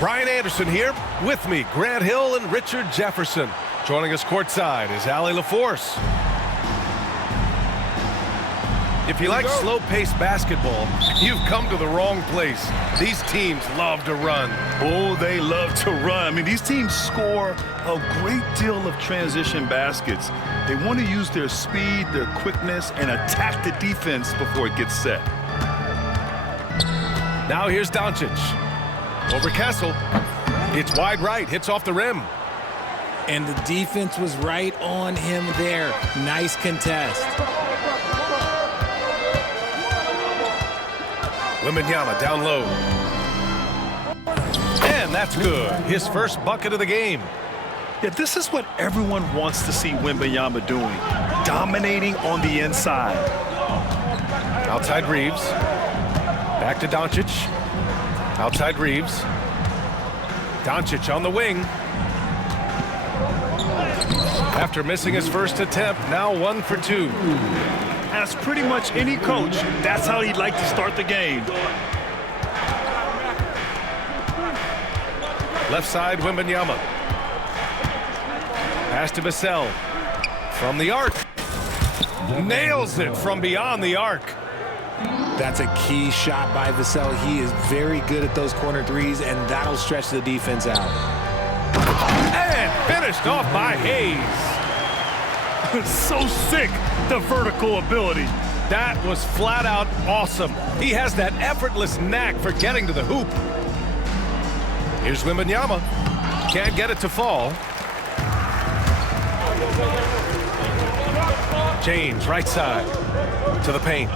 Brian Anderson here. With me, Grant Hill and Richard Jefferson. Joining us courtside is Allie LaForce. If you like slow-paced basketball, you've come to the wrong place. These teams love to run. Oh, they love to run. I mean, these teams score a great deal of transition baskets. They want to use their speed, their quickness, and attack the defense before it gets set. Now here's Doncic. Over Kessel. It's wide right, hits off the rim. And the defense was right on him there. Nice contest. Wembanyama down low. And that's good. His first bucket of the game. Yeah, this is what everyone wants to see Wembanyama doing. Dominating on the inside. Outside Reeves. Back to Doncic. Outside Reeves. Doncic on the wing. After missing his first attempt, now 1 for 2. As pretty much any coach, that's how he'd like to start the game. Left side, Wembanyama. Pass to Vassell. From the arc. Nails it from beyond the arc. That's a key shot by Vassell. He is very good at those corner threes, and that'll stretch the defense out. And finished off by Hayes. So sick, the vertical ability. That was flat out awesome. He has that effortless knack for getting to the hoop. Here's Wembanyama. Can't get it to fall. James, right side. To the paint.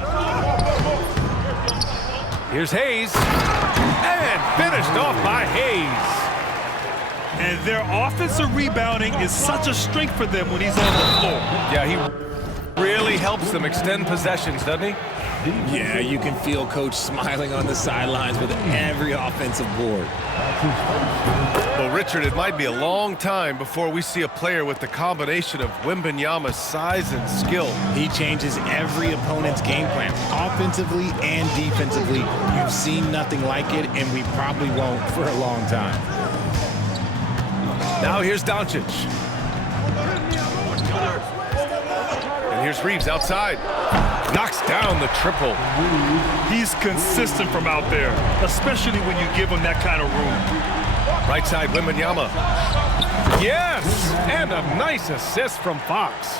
Here's Hayes. And finished off by Hayes. And their offensive rebounding is such a strength for them when he's on the floor. Yeah, he really helps them extend possessions, doesn't he? Yeah, you can feel Coach smiling on the sidelines with every offensive board. Well, Richard, it might be a long time before we see a player with the combination of Wembanyama's size and skill. He changes every opponent's game plan, offensively and defensively. You've seen nothing like it, and we probably won't for a long time. Now here's Doncic. And here's Reeves outside. Knocks down the triple. He's consistent from out there, especially when you give him that kind of room. Right side, Wembanyama. Yes! And a nice assist from Fox.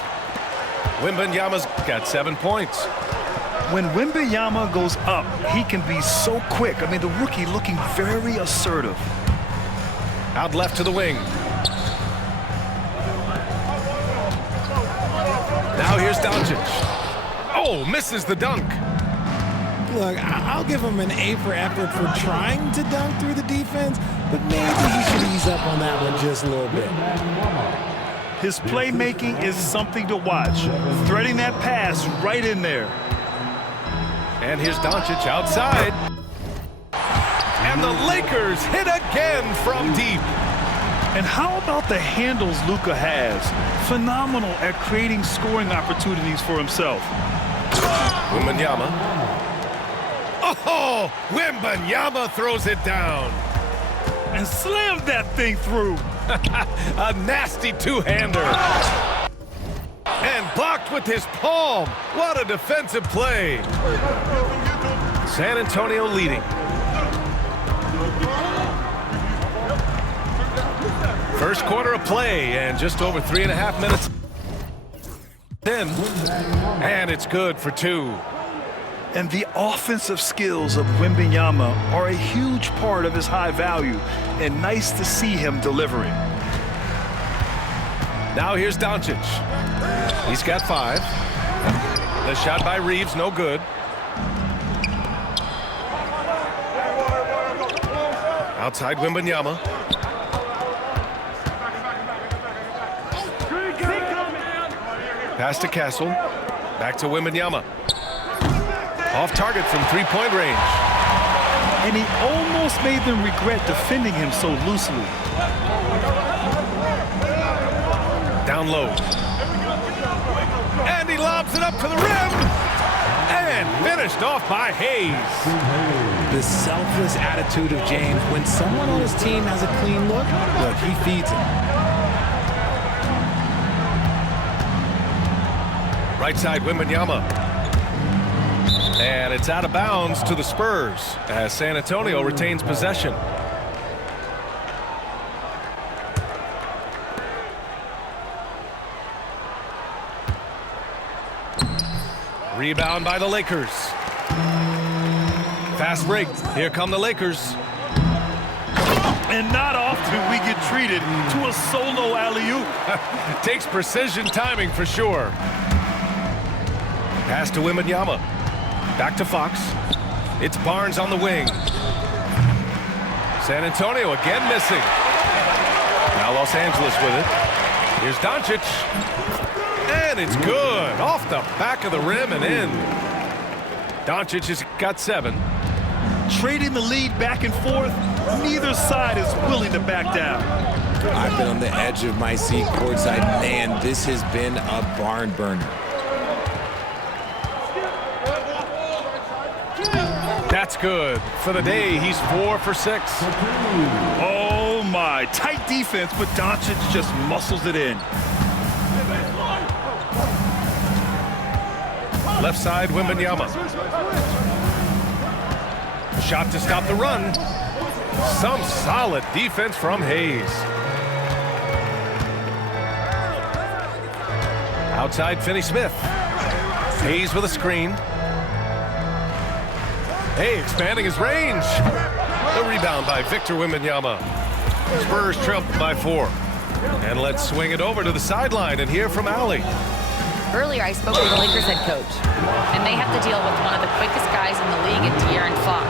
Wembanyama's got 7 points. When Wembanyama goes up, he can be so quick. I mean, the rookie looking very assertive. Out left to the wing. Now here's Doncic. Oh, misses the dunk. Look, I'll give him an A for effort for trying to dunk through the defense, but maybe he should ease up on that one just a little bit. His playmaking is something to watch. Threading that pass right in there. And here's Doncic outside. And the Lakers hit again from deep. And how about the handles Luka has? Phenomenal at creating scoring opportunities for himself. Wembanyama. Oh, Wembanyama throws it down. and slammed that thing through. A nasty two-hander. And blocked with his palm. What a defensive play. San Antonio leading. First quarter of play and just over 3.5 minutes in. And it's good for 2. And the offensive skills of Wembanyama are a huge part of his high value, and nice to see him delivering. Now here's Doncic. He's got 5. The shot by Reeves, no good. Outside Wembanyama. Pass to Castle. Back to Wembanyama. Off target from three-point range. And he almost made them regret defending him so loosely. Down low. And he lobs it up to the rim. And finished off by Hayes. The selfless attitude of James. When someone on his team has a clean look, he feeds him. Right side, Wembanyama. And it's out of bounds to the Spurs as San Antonio retains possession. Rebound by the Lakers. Fast break. Here come the Lakers. And not often we get treated to a solo alley-oop. Takes precision timing for sure. Pass to Wembanyama. Back to Fox. It's Barnes on the wing. San Antonio again missing. Now Los Angeles with it. Here's Doncic. And it's good. Off the back of the rim and in. Doncic has got 7. Trading the lead back and forth, neither side is willing to back down. I've been on the edge of my seat courtside. Man, this has been a barn burner. That's good. For the day, he's 4 for 6. Oh my, tight defense, but Doncic just muscles it in. Left side, Wembanyama. Shot to stop the run. Some solid defense from Hayes. Outside, Finney-Smith. Hayes with a screen. Hey, expanding his range. The rebound by Victor Wembanyama. Spurs trail by 4. And let's swing it over to the sideline and hear from Allie. Earlier, I spoke with the Lakers head coach, and they have to deal with one of the quickest guys in the league in De'Aaron Fox.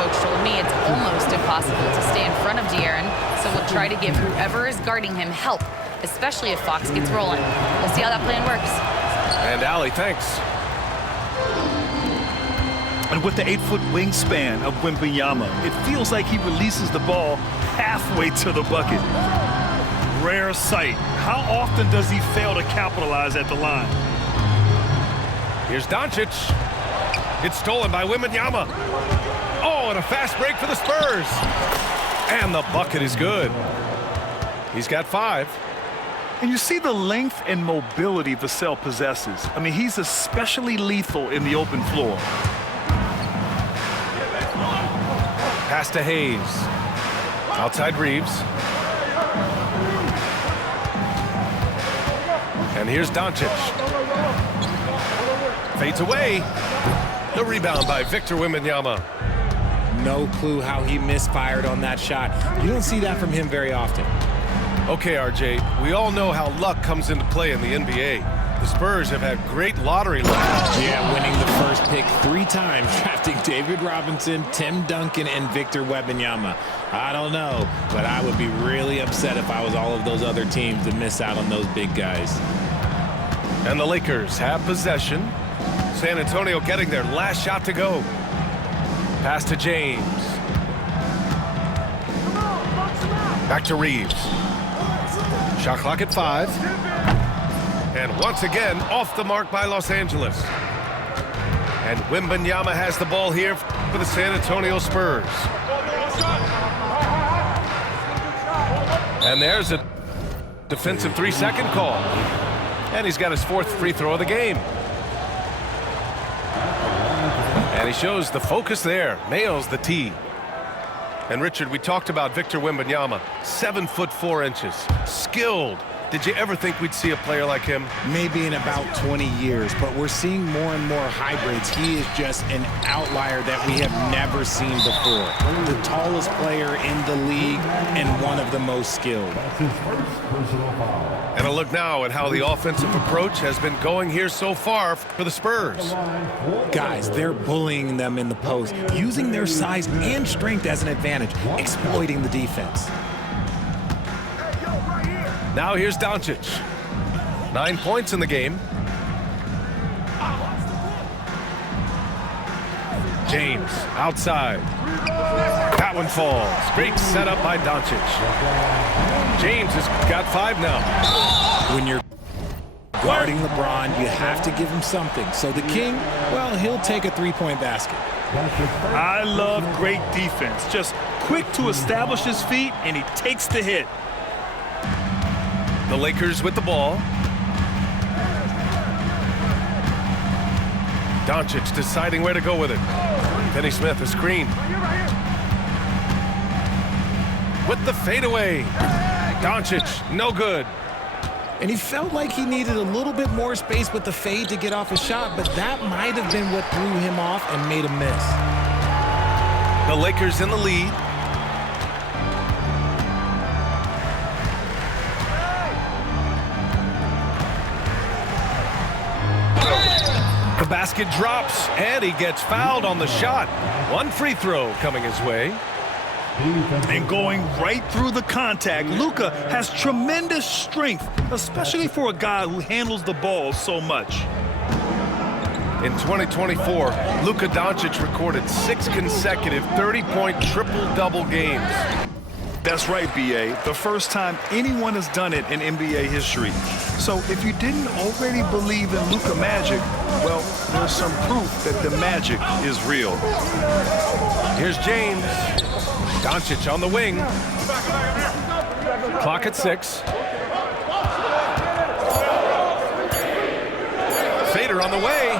Coach told me it's almost impossible to stay in front of De'Aaron, so we'll try to give whoever is guarding him help, especially if Fox gets rolling. We'll see how that plan works. And Allie, thanks. And with the 8-foot wingspan of Wembanyama, it feels like he releases the ball halfway to the bucket. Rare sight. How often does he fail to capitalize at the line? Here's Doncic. It's stolen by Wembanyama. Oh, and a fast break for the Spurs. And the bucket is good. He's got 5. And you see the length and mobility Vassell possesses. I mean, he's especially lethal in the open floor. Pass to Hayes. Outside Reeves. And here's Doncic. Fades away. The rebound by Victor Wembanyama. No clue how he misfired on that shot. You don't see that from him very often. Okay, RJ, we all know how luck comes into play in the NBA. The Spurs have had great lottery luck. Yeah, winning the first pick 3 times, drafting David Robinson, Tim Duncan, and Victor Wembanyama. I don't know, but I would be really upset if I was all of those other teams to miss out on those big guys. And the Lakers have possession. San Antonio getting their last shot to go. Pass to James. Back to Reeves. Shot clock at 5. And once again, off the mark by Los Angeles. And Wembanyama has the ball here for the San Antonio Spurs. And there's a defensive 3-second call. And he's got his 4th free throw of the game. And he shows the focus there. Nails the tee. And Richard, we talked about Victor Wembanyama. 7'4", skilled. Did you ever think we'd see a player like him? Maybe in about 20 years, but we're seeing more and more hybrids. He is just an outlier that we have never seen before. The tallest player in the league and one of the most skilled. And a look now at how the offensive approach has been going here so far for the Spurs. Guys, they're bullying them in the post, using their size and strength as an advantage, exploiting the defense. Now here's Doncic. 9 points in the game. James outside. That one falls. Great setup by Doncic. James has got 5 now. When you're guarding LeBron, you have to give him something. So the King, well, he'll take a 3-point basket. I love great defense. Just quick to establish his feet, and he takes the hit. The Lakers with the ball. Doncic deciding where to go with it. Finney Smith, a screen. With the fadeaway. Doncic, no good. And he felt like he needed a little bit more space with the fade to get off a shot, but that might have been what threw him off and made him miss. The Lakers in the lead. The basket drops, and he gets fouled on the shot. 1 free throw coming his way. And going right through the contact, Luka has tremendous strength, especially for a guy who handles the ball so much. In 2024, Luka Doncic recorded 6 consecutive 30-point triple-double games. That's right, B.A. The first time anyone has done it in NBA history. So if you didn't already believe in Luka magic, well, there's some proof that the magic is real. Here's James. Doncic on the wing. Clock at 6. Fader on the way.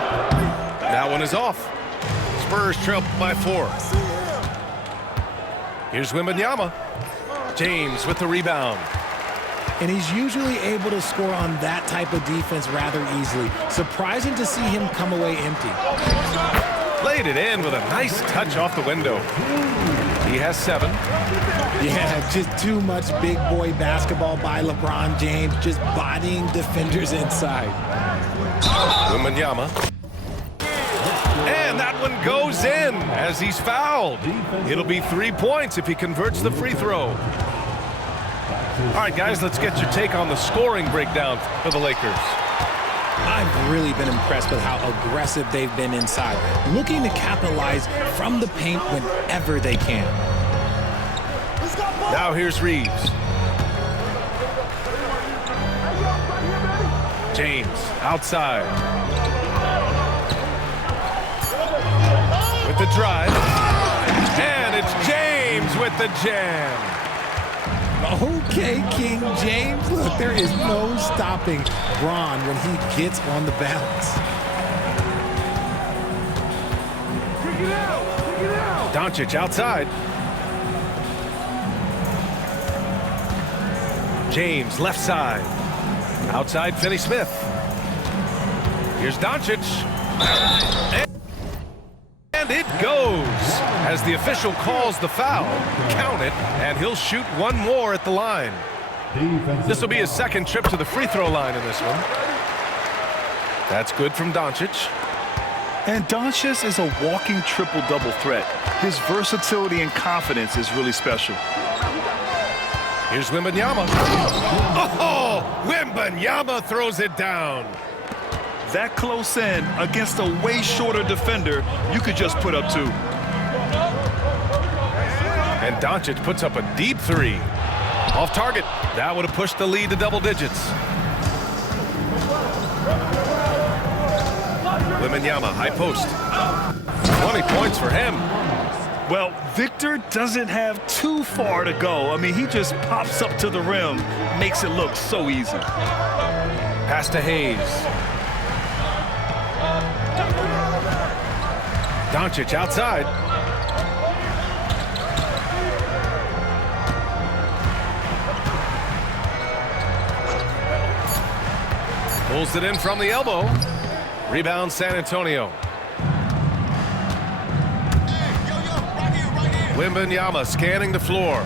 That one is off. Spurs trail by 4. Here's Wembanyama. James with the rebound. And he's usually able to score on that type of defense rather easily. Surprising to see him come away empty. Laid it in with a nice touch off the window. He has 7. Yeah, just too much big boy basketball by LeBron James, just bodying defenders inside. Wembanyama. And that one goes in as he's fouled. It'll be 3 points if he converts the free throw. All right, guys, let's get your take on the scoring breakdown for the Lakers. I've really been impressed with how aggressive they've been inside, looking to capitalize from the paint whenever they can. Now here's Reeves. James outside. With the drive. And it's James with the jam. Okay, King James. Look, there is no stopping Bron when he gets on the bounce. Doncic outside. James left side. Outside Finney Smith. Here's Doncic. And it goes as the official calls the foul. Count it, and he'll shoot one more at the line. This will be his second trip to the free throw line in this one. That's good from Doncic. And Doncic is a walking triple-double threat. His versatility and confidence is really special. Here's Wembanyama. Oh, Wembanyama throws it down. That close in against a way shorter defender, you could just put up 2. And Doncic puts up a deep 3. Off target. That would have pushed the lead to double digits. Wembanyama, high post. 20 points for him. Well, Victor doesn't have too far to go. I mean, he just pops up to the rim, makes it look so easy. Pass to Hayes. Doncic outside. Pulls it in from the elbow. Rebound San Antonio. Wembanyama scanning the floor.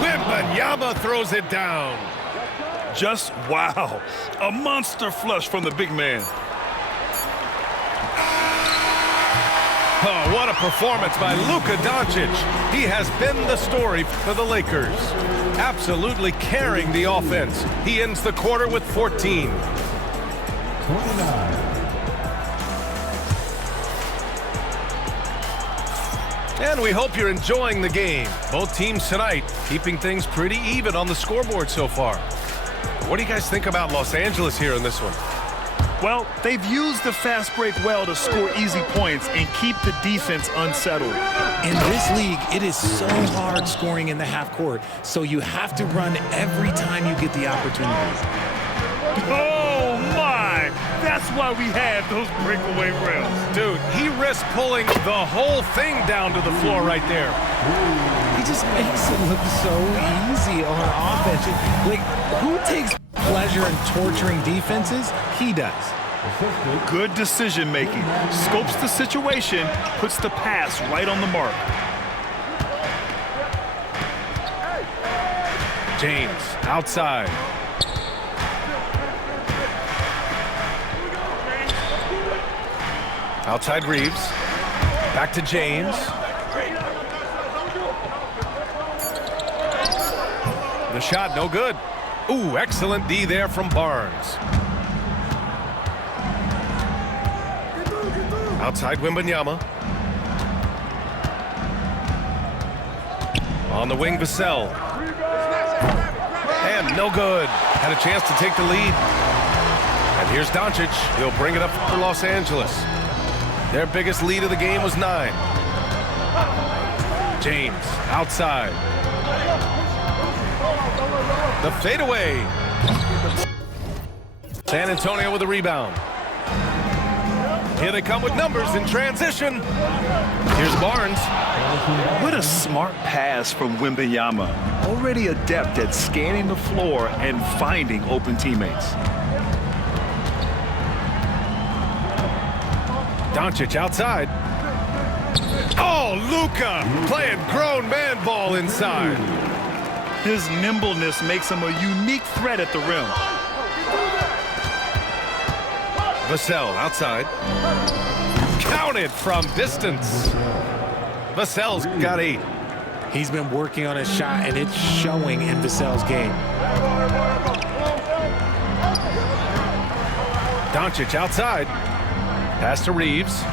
Wembanyama throws it down. Just wow. A monster flush from the big man. Oh, what a performance by Luka Doncic. He has been the story for the Lakers. Absolutely carrying the offense. He ends the quarter with 14. 29. And we hope you're enjoying the game. Both teams tonight keeping things pretty even on the scoreboard so far. What do you guys think about Los Angeles here in this one? Well, they've used the fast break well to score easy points and keep the defense unsettled. In this league, it is so hard scoring in the half court, so you have to run every time you get the opportunity. Oh, my! That's why we have those breakaway rims. Dude, he risked pulling the whole thing down to the floor right there. He just makes it look so easy on offense. Like, who takes pleasure in torturing defenses? He does. Good decision making. Scopes the situation, puts the pass right on the mark. James outside. Outside Reeves. Back to James. The shot no good. Ooh, excellent D there from Barnes. Outside Wembanyama. On the wing, Vassell. And no good. Had a chance to take the lead. And here's Doncic. He'll bring it up for Los Angeles. Their biggest lead of the game was 9. James outside. The fadeaway. San Antonio with a rebound. Here they come with numbers in transition. Here's Barnes. What a smart pass from Wembanyama. Already adept at scanning the floor and finding open teammates. Doncic outside. Oh, Luka playing grown man ball inside. His nimbleness makes him a unique threat at the rim. Vassell outside. Counted from distance. Vassell's got 8. He's been working on his shot, and it's showing in Vassell's game. Doncic outside. Pass to Reeves.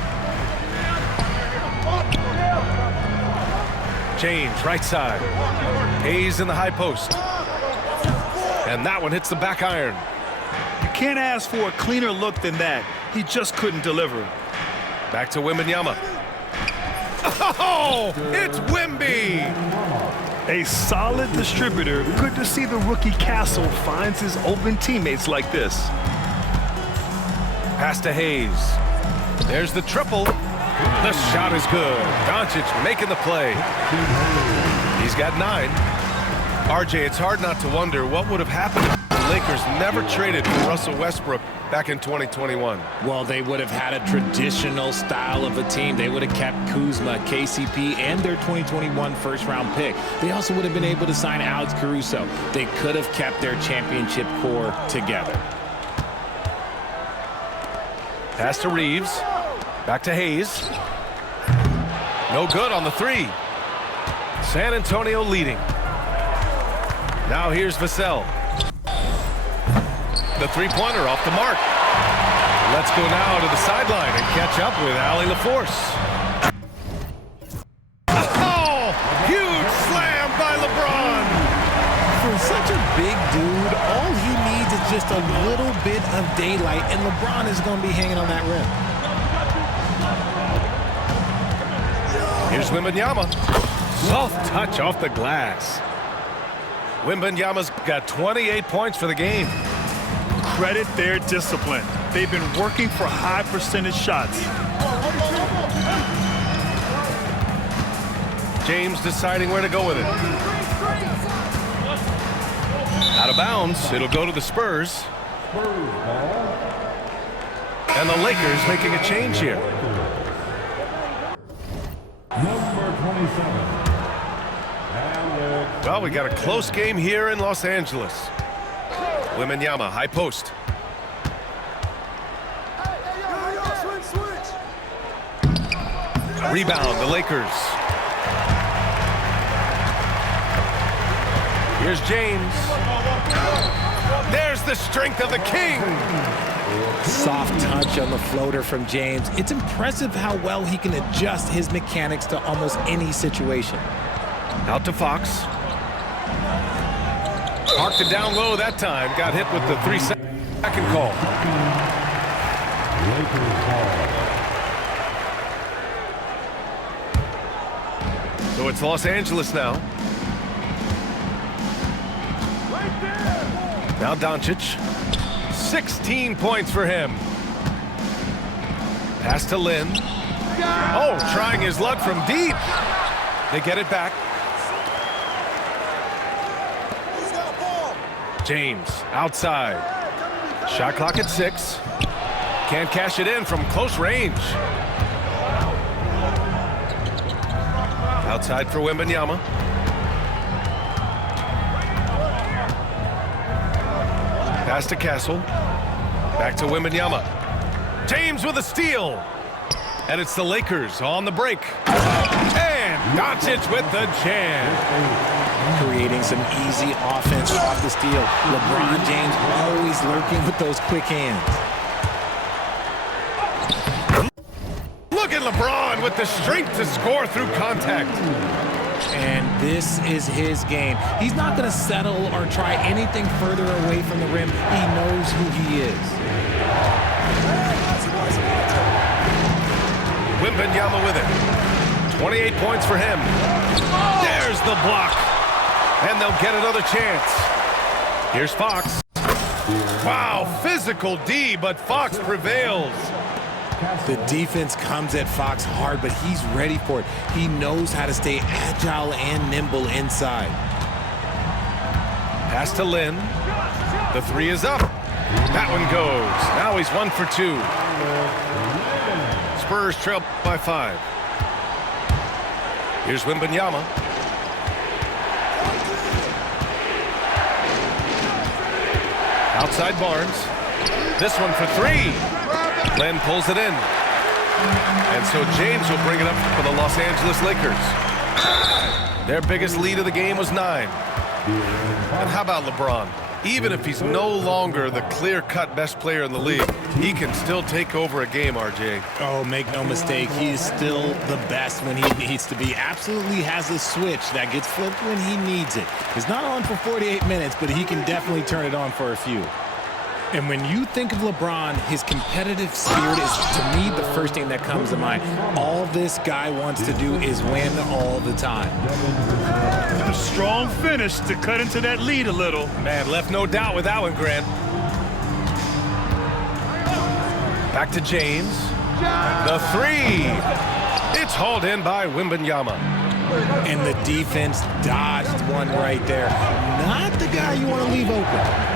James right side. Hayes in the high post. And that one hits the back iron. You can't ask for a cleaner look than that. He just couldn't deliver. Back to Wembanyama. Oh, it's Wemby. A solid distributor. Good to see the rookie Castle finds his open teammates like this. Pass to Hayes. There's the triple. The shot is good. Doncic making the play. He's got 9. RJ, it's hard not to wonder what would have happened if the Lakers never traded for Russell Westbrook back in 2021. Well, they would have had a traditional style of a team. They would have kept Kuzma, KCP, and their 2021 first-round pick. They also would have been able to sign Alex Caruso. They could have kept their championship core together. Pass to Reeves. Back to Hayes. No good on the 3. San Antonio leading. Now here's Vassell. The three-pointer off the mark. Let's go now to the sideline and catch up with Allie LaForce. Oh, huge slam by LeBron. For such such a big dude. All he needs is just a little bit of daylight, and LeBron is going to be hanging on that rim. Here's Wembanyama. Soft touch off the glass. Wembanyama's got 28 points for the game. Credit their discipline. They've been working for high percentage shots. James deciding where to go with it. Out of bounds. It'll go to the Spurs. And the Lakers making a change here. Number 27. Well, we got a close game here in Los Angeles. Wembanyama, high post. Rebound, the Lakers. Here's James. There's the strength of the king. Soft touch on the floater from James. It's impressive how well he can adjust his mechanics to almost any situation. Out to Fox. Parked it down low that time. Got hit with the 3-second call. So it's Los Angeles now. Now Doncic. 16 points for him. Pass to Lin. Oh, trying his luck from deep. They get it back. James outside. Shot clock at 6. Can't cash it in from close range. Outside for Wembanyama. Pass to Castle. Back to Wembanyama. James with a steal. And it's the Lakers on the break. And Doncic with the jam. Creating some easy offense off the steal. LeBron James always lurking with those quick hands. Look at LeBron with the strength to score through contact. And this is his game. He's not going to settle or try anything further away from the rim. He knows who he is. Wembanyama with it. 28 points for him. There's the block. And they'll get another chance. Here's Fox. Wow, physical D, but Fox prevails. The defense comes at Fox hard, but he's ready for it. He knows how to stay agile and nimble inside. Pass to Lin. The 3 is up. That one goes. Now he's 1 for 2. Spurs trail by 5. Here's Wembanyama. Outside Barnes. This one for 3. Len pulls it in. And so James will bring it up for the Los Angeles Lakers. Their biggest lead of the game was 9. And how about LeBron? Even if he's no longer the clear-cut best player in the league, he can still take over a game, RJ. Oh, make no mistake, he is still the best when he needs to be. Absolutely has a switch that gets flipped when he needs it. It's not on for 48 minutes, but he can definitely turn it on for a few. And when you think of LeBron, his competitive spirit is, to me, the first thing that comes to mind. All this guy wants to do is win all the time. A strong finish to cut into that lead a little. Man, left no doubt with that one, Grant. Back to James. The 3. It's hauled in by Wembanyama. And the defense dodged one right there. Not the guy you want to leave open.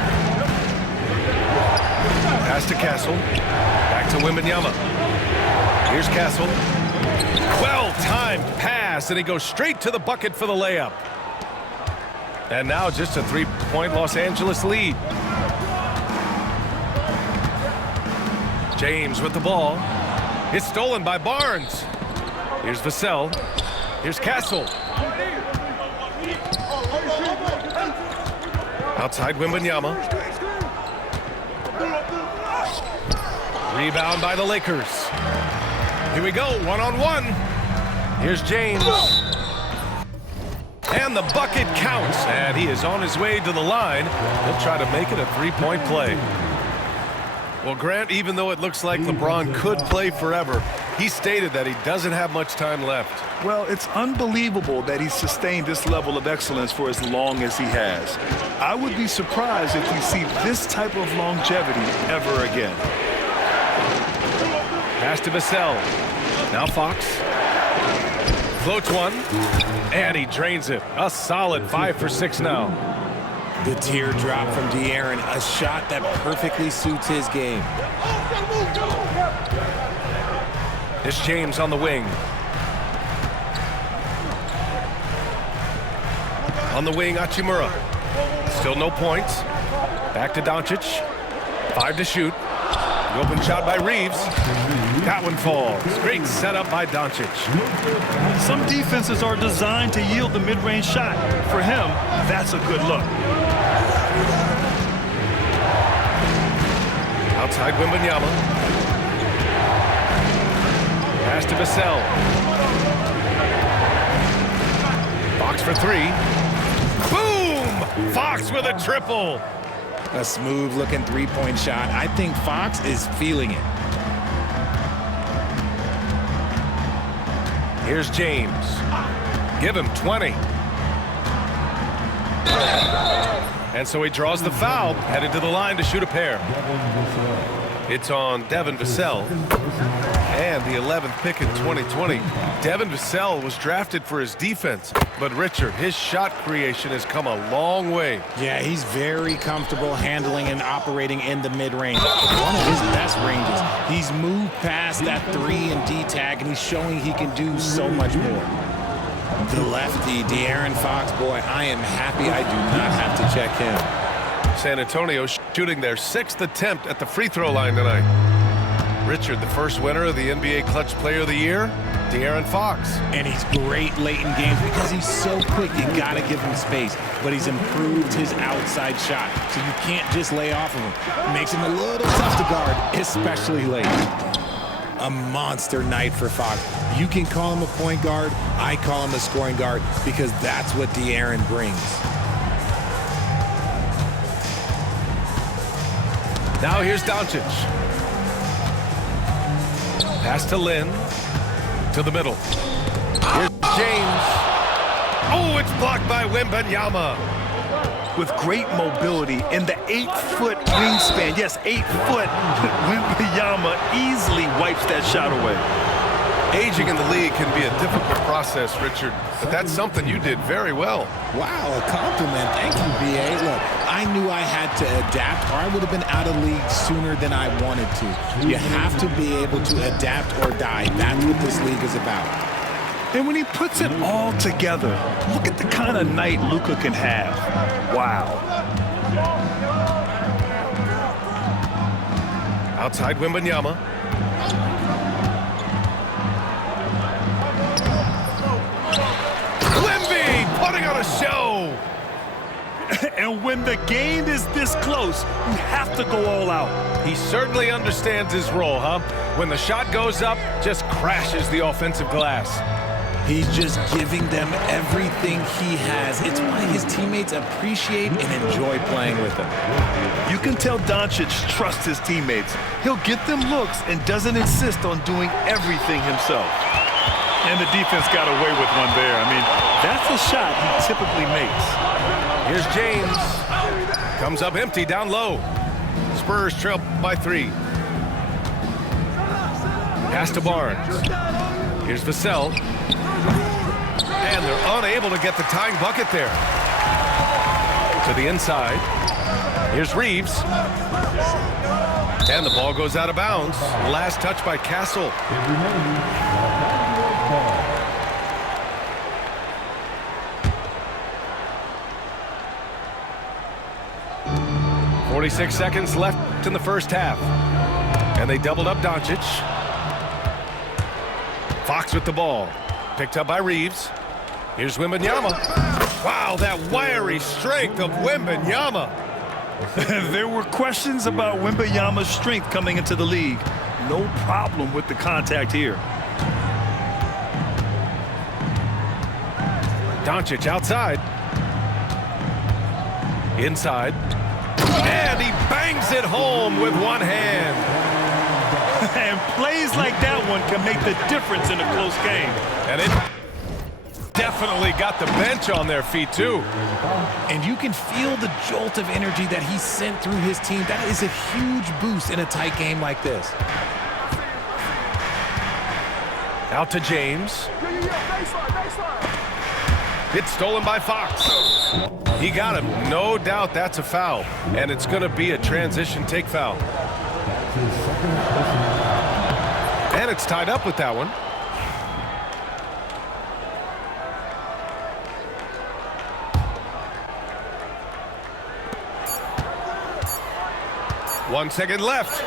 Pass to Castle. Back to Wembanyama. Here's Castle. Well-timed pass, and he goes straight to the bucket for the layup. And now just a 3-point Los Angeles lead. James with the ball. It's stolen by Barnes. Here's Vassell. Here's Castle. Outside Wembanyama. Rebound by the Lakers. Here we go, one-on-one. Here's James. And the bucket counts, and he is on his way to the line. He'll try to make it a three-point play. Well, Grant, even though it looks like LeBron could play forever, he stated that he doesn't have much time left. Well, it's unbelievable that he's sustained this level of excellence for as long as he has. I would be surprised if we see this type of longevity ever again. Pass to Vassell. Now Fox. Floats one, and he drains it. A solid 5 for 6 now. The teardrop from De'Aaron, a shot that perfectly suits his game. It's James on the wing. On the wing, Hachimura. Still no points. Back to Doncic. 5 to shoot. The open shot by Reeves. That one falls. Great setup by Doncic. Some defenses are designed to yield the mid-range shot. For him, that's a good look. Outside Wembanyama. Pass to Vassell. Fox for 3. Boom! Fox with a triple. A smooth-looking three-point shot. I think Fox is feeling it. Here's James. Give him 20. And so he draws the foul, headed to the line to shoot a pair. It's on Devin Vassell. And the 11th pick in 2020. Devin Vassell was drafted for his defense. But Richard, his shot creation has come a long way. Yeah, he's very comfortable handling and operating in the mid-range. One of his best ranges. He's moved past that 3 and D tag, and he's showing he can do so much more. The lefty, De'Aaron Fox, boy, I am happy I do not have to check him. San Antonio shooting their 6th attempt at the free throw line tonight. Richard, the first winner of the NBA Clutch Player of the Year, De'Aaron Fox. And he's great late in games because he's so quick. You got to give him space. But he's improved his outside shot, so you can't just lay off of him. Makes him a little tough to guard, especially late. A monster night for Fox. You can call him a point guard. I call him a scoring guard because that's what De'Aaron brings. Now here's Doncic. Pass to Lin. To the middle. Here's James. Oh, it's blocked by Wembanyama. With great mobility and the 8-foot wingspan, yes, 8 foot, Wembanyama easily wipes that shot away. Aging in the league can be a difficult process, Richard, but that's something you did very well. Wow, a compliment. Thank you, B.A. Look, I knew I had to adapt or I would have been out of league sooner than I wanted to. You have to be able to adapt or die. That's what this league is about. And when he puts it all together, look at the kind of night Luka can have. Wow. Outside Wembanyama. Wemby putting on a show. And when the game is this close, you have to go all out. He certainly understands his role, huh? When the shot goes up, just crashes the offensive glass. He's just giving them everything he has. It's why his teammates appreciate and enjoy playing with him. You can tell Doncic trusts his teammates. He'll get them looks and doesn't insist on doing everything himself. And the defense got away with one there. I mean, that's a shot he typically makes. Here's James. Comes up empty down low. Spurs trail by 3. Pass to Barnes. Here's Vassell. And they're unable to get the tying bucket there. To the inside. Here's Reeves. And the ball goes out of bounds. Last touch by Castle. 46 seconds left in the first half. And they doubled up Doncic. Fox with the ball. Picked up by Reeves. Here's Wembanyama. Wow, that wiry strength of Wembanyama. There were questions about Wembanyama's strength coming into the league. No problem with the contact here. Doncic outside. Inside. And he bangs it home with one hand. And plays like that one can make the difference in a close game. And it definitely got the bench on their feet, too. And you can feel the jolt of energy that he sent through his team. That is a huge boost in a tight game like this. Out to James. It's stolen by Fox. He got him. No doubt that's a foul. And it's going to be a transition take foul. And it's tied up with that one. One second left.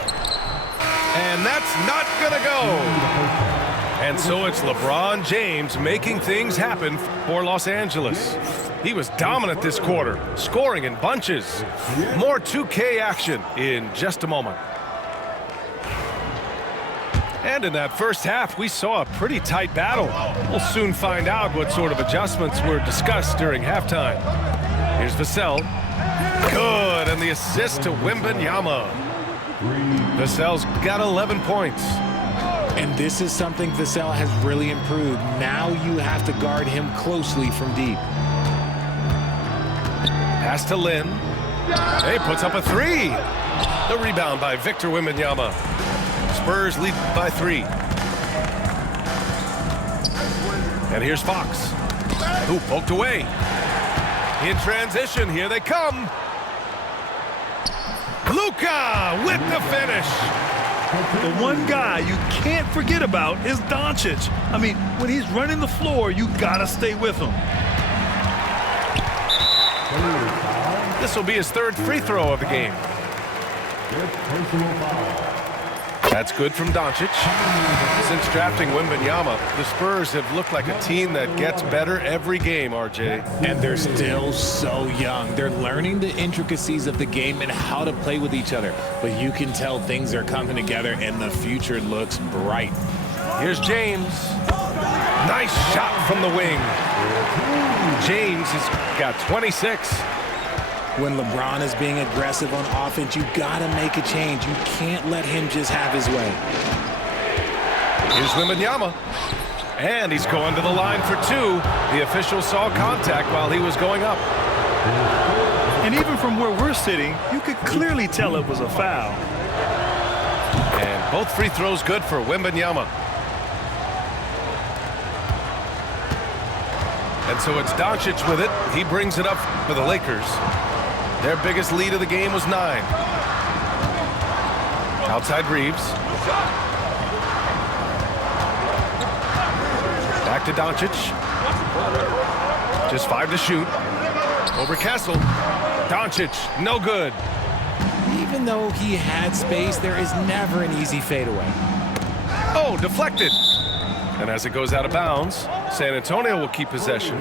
And that's not going to go. And so it's LeBron James making things happen for Los Angeles. He was dominant this quarter, scoring in bunches. More 2K action in just a moment. And in that first half, we saw a pretty tight battle. We'll soon find out what sort of adjustments were discussed during halftime. Here's Vassell. Good, and the assist to Wembanyama. Vassell's got 11 points. And this is something Vassell has really improved. Now you have to guard him closely from deep. Pass to Lin. He puts up a three. The rebound by Victor Wembanyama. Spurs lead by 3. And here's Fox, who poked away. In transition, here they come. Luka with the finish. The one guy you can't forget about is Doncic. I mean, when he's running the floor, you gotta stay with him. This will be his 3rd free throw of the game. That's good from Doncic. Since drafting Wembanyama, the Spurs have looked like a team that gets better every game, RJ. And they're still so young. They're learning the intricacies of the game and how to play with each other. But you can tell things are coming together and the future looks bright. Here's James. Nice shot from the wing. James has got 26. When LeBron is being aggressive on offense, you gotta make a change. You can't let him just have his way. Here's Wembanyama. And he's going to the line for 2. The official saw contact while he was going up. And even from where we're sitting, you could clearly tell it was a foul. And both free throws good for Wembanyama. And so it's Doncic with it. He brings it up for the Lakers. Their biggest lead of the game was 9. Outside Reeves. Back to Doncic. Just 5 to shoot. Over Kessel. Doncic, no good. Even though he had space, there is never an easy fadeaway. Oh, deflected. And as it goes out of bounds, San Antonio will keep possession.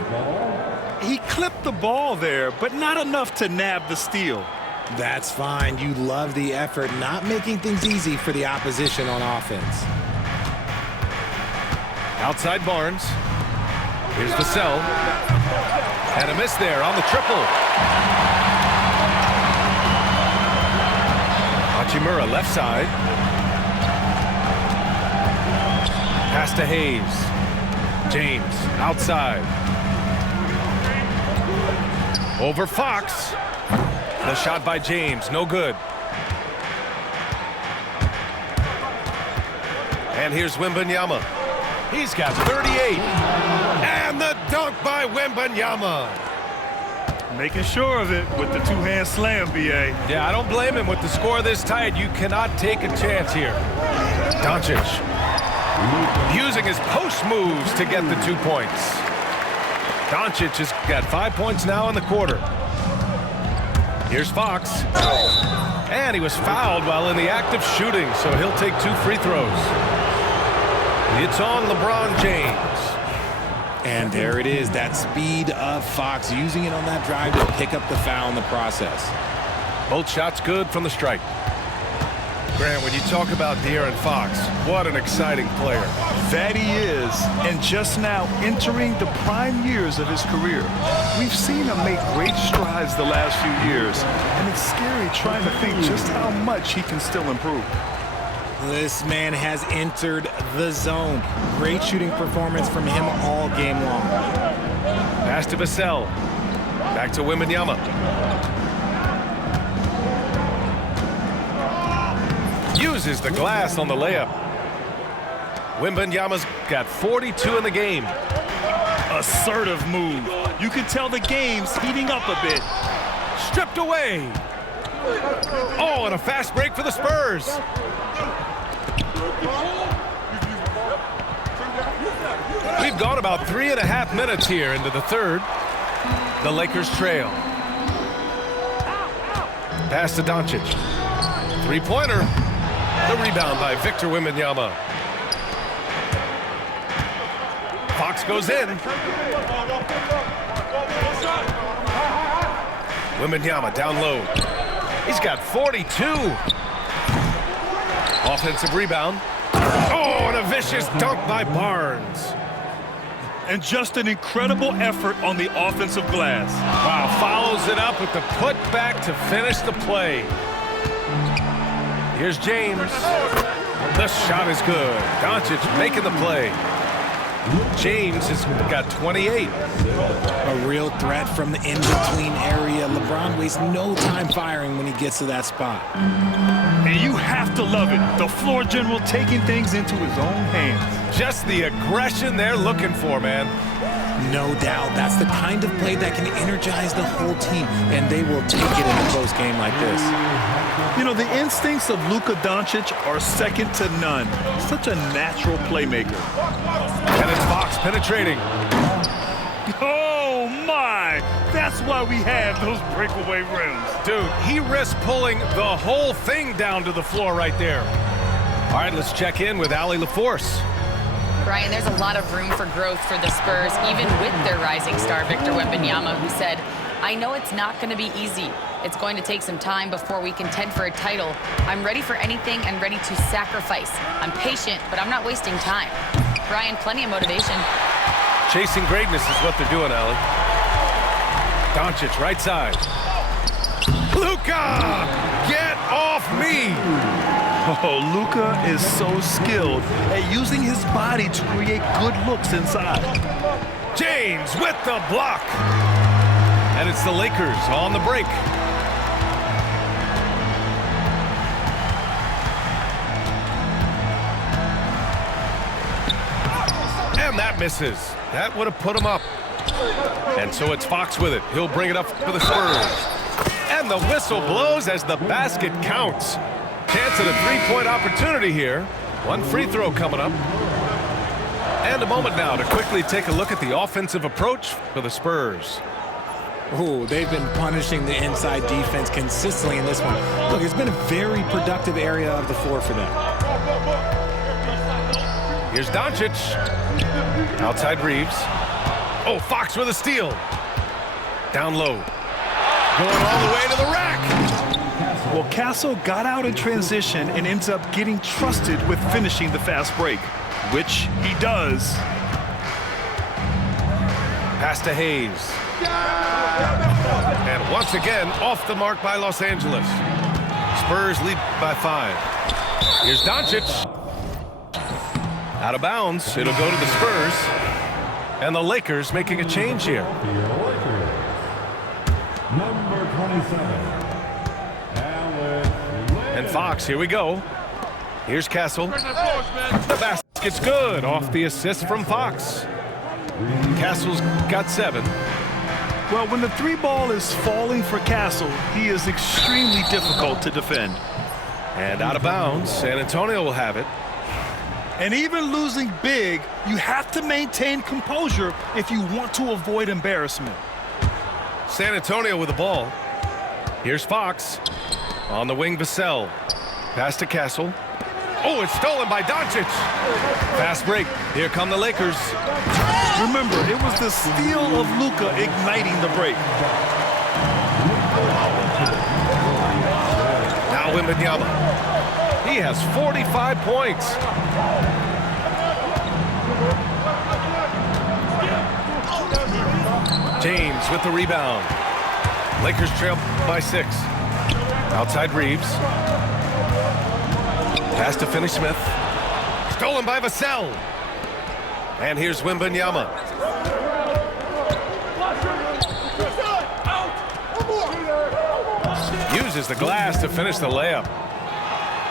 He clipped the ball there, but not enough to nab the steal. That's fine. You love the effort, not making things easy for the opposition on offense. Outside Barnes. Here's Vassell. And a miss there on the triple. Hachimura left side. Pass to Hayes. James outside. Over Fox. The shot by James, no good. And here's Wembanyama. He's got 38. And the dunk by Wembanyama. Making sure of it with the two-hand slam, B.A. Yeah, I don't blame him. With the score this tight, you cannot take a chance here. Doncic using his post moves to get the 2 points. Doncic has got 5 points now in the quarter. Here's Fox. And he was fouled while in the act of shooting, so he'll take 2 free throws. It's on LeBron James. And there it is, that speed of Fox, using it on that drive to pick up the foul in the process. Both shots good from the stripe. Grant, when you talk about De'Aaron Fox, what an exciting player. That he is, and just now entering the prime years of his career. We've seen him make great strides the last few years, and it's scary trying to think just how much he can still improve. This man has entered the zone. Great shooting performance from him all game long. Pass to Vassell. Back to Wembanyama. Uses the glass on the layup. Wembanyama's got 42 in the game. Assertive move. You can tell the game's heating up a bit. Stripped away. Oh, and a fast break for the Spurs. We've gone about 3.5 minutes here into the third. The Lakers trail. Pass to Doncic. Three-pointer. The rebound by Victor Wembanyama. Fox goes in. Wembanyama down low. He's got 42. Offensive rebound. Oh, and a vicious dunk by Barnes. And just an incredible effort on the offensive glass. Wow, follows it up with the putback to finish the play. Here's James. The shot is good. Doncic making the play. James has got 28. A real threat from the in-between area. LeBron wastes no time firing when he gets to that spot. And you have to love it. The floor general taking things into his own hands. Just the aggression they're looking for, man. No doubt. That's the kind of play that can energize the whole team, and they will take it in a close game like this. You know, the instincts of Luka Doncic are second to none. Such a natural playmaker. And it's Fox penetrating. Oh, my! That's why we have those breakaway rims. Dude, he risked pulling the whole thing down to the floor right there. All right, let's check in with Allie LaForce. Brian, there's a lot of room for growth for the Spurs, even with their rising star, Victor Wembanyama, who said, I know it's not going to be easy. It's going to take some time before we contend for a title. I'm ready for anything and ready to sacrifice. I'm patient, but I'm not wasting time. Brian, plenty of motivation. Chasing greatness is what they're doing, Allie. Doncic, right side. Luka! Get off me! Oh, Luka is so skilled at using his body to create good looks inside. James with the block. And it's the Lakers on the break. And that misses. That would have put him up. And so it's Fox with it. He'll bring it up for the Spurs. And the whistle blows as the basket counts. Chance at a three-point opportunity here. One free throw coming up. And a moment now to quickly take a look at the offensive approach for the Spurs. Oh, they've been punishing the inside defense consistently in this one. Look, it's been a very productive area of the floor for them. Here's Doncic. Outside Reeves. Oh, Fox with a steal. Down low. Going all the way to the rack. Well, Castle got out in transition and ends up getting trusted with finishing the fast break, which he does. Pass to Hayes. And once again, off the mark by Los Angeles. Spurs lead by 5. Here's Doncic. Out of bounds. It'll go to the Spurs. And the Lakers making a change here. Number 27. And Fox, here we go. Here's Castle. The basket's good. Off the assist from Fox. Castle's got 7. Well, when the three ball is falling for Castle, he is extremely difficult to defend. And out of bounds. San Antonio will have it. And even losing big, you have to maintain composure if you want to avoid embarrassment. San Antonio with the ball. Here's Fox. On the wing, Vassell. Pass to Castle. Oh, it's stolen by Doncic. Fast break. Here come the Lakers. Remember, it was the steal of Luka igniting the break. Now Wembanyama. He has 45 points. James with the rebound. Lakers trail by 6. Outside Reeves. Pass to Finney-Smith. Stolen by Vassell. And here's Wembanyama. Uses the glass to finish the layup.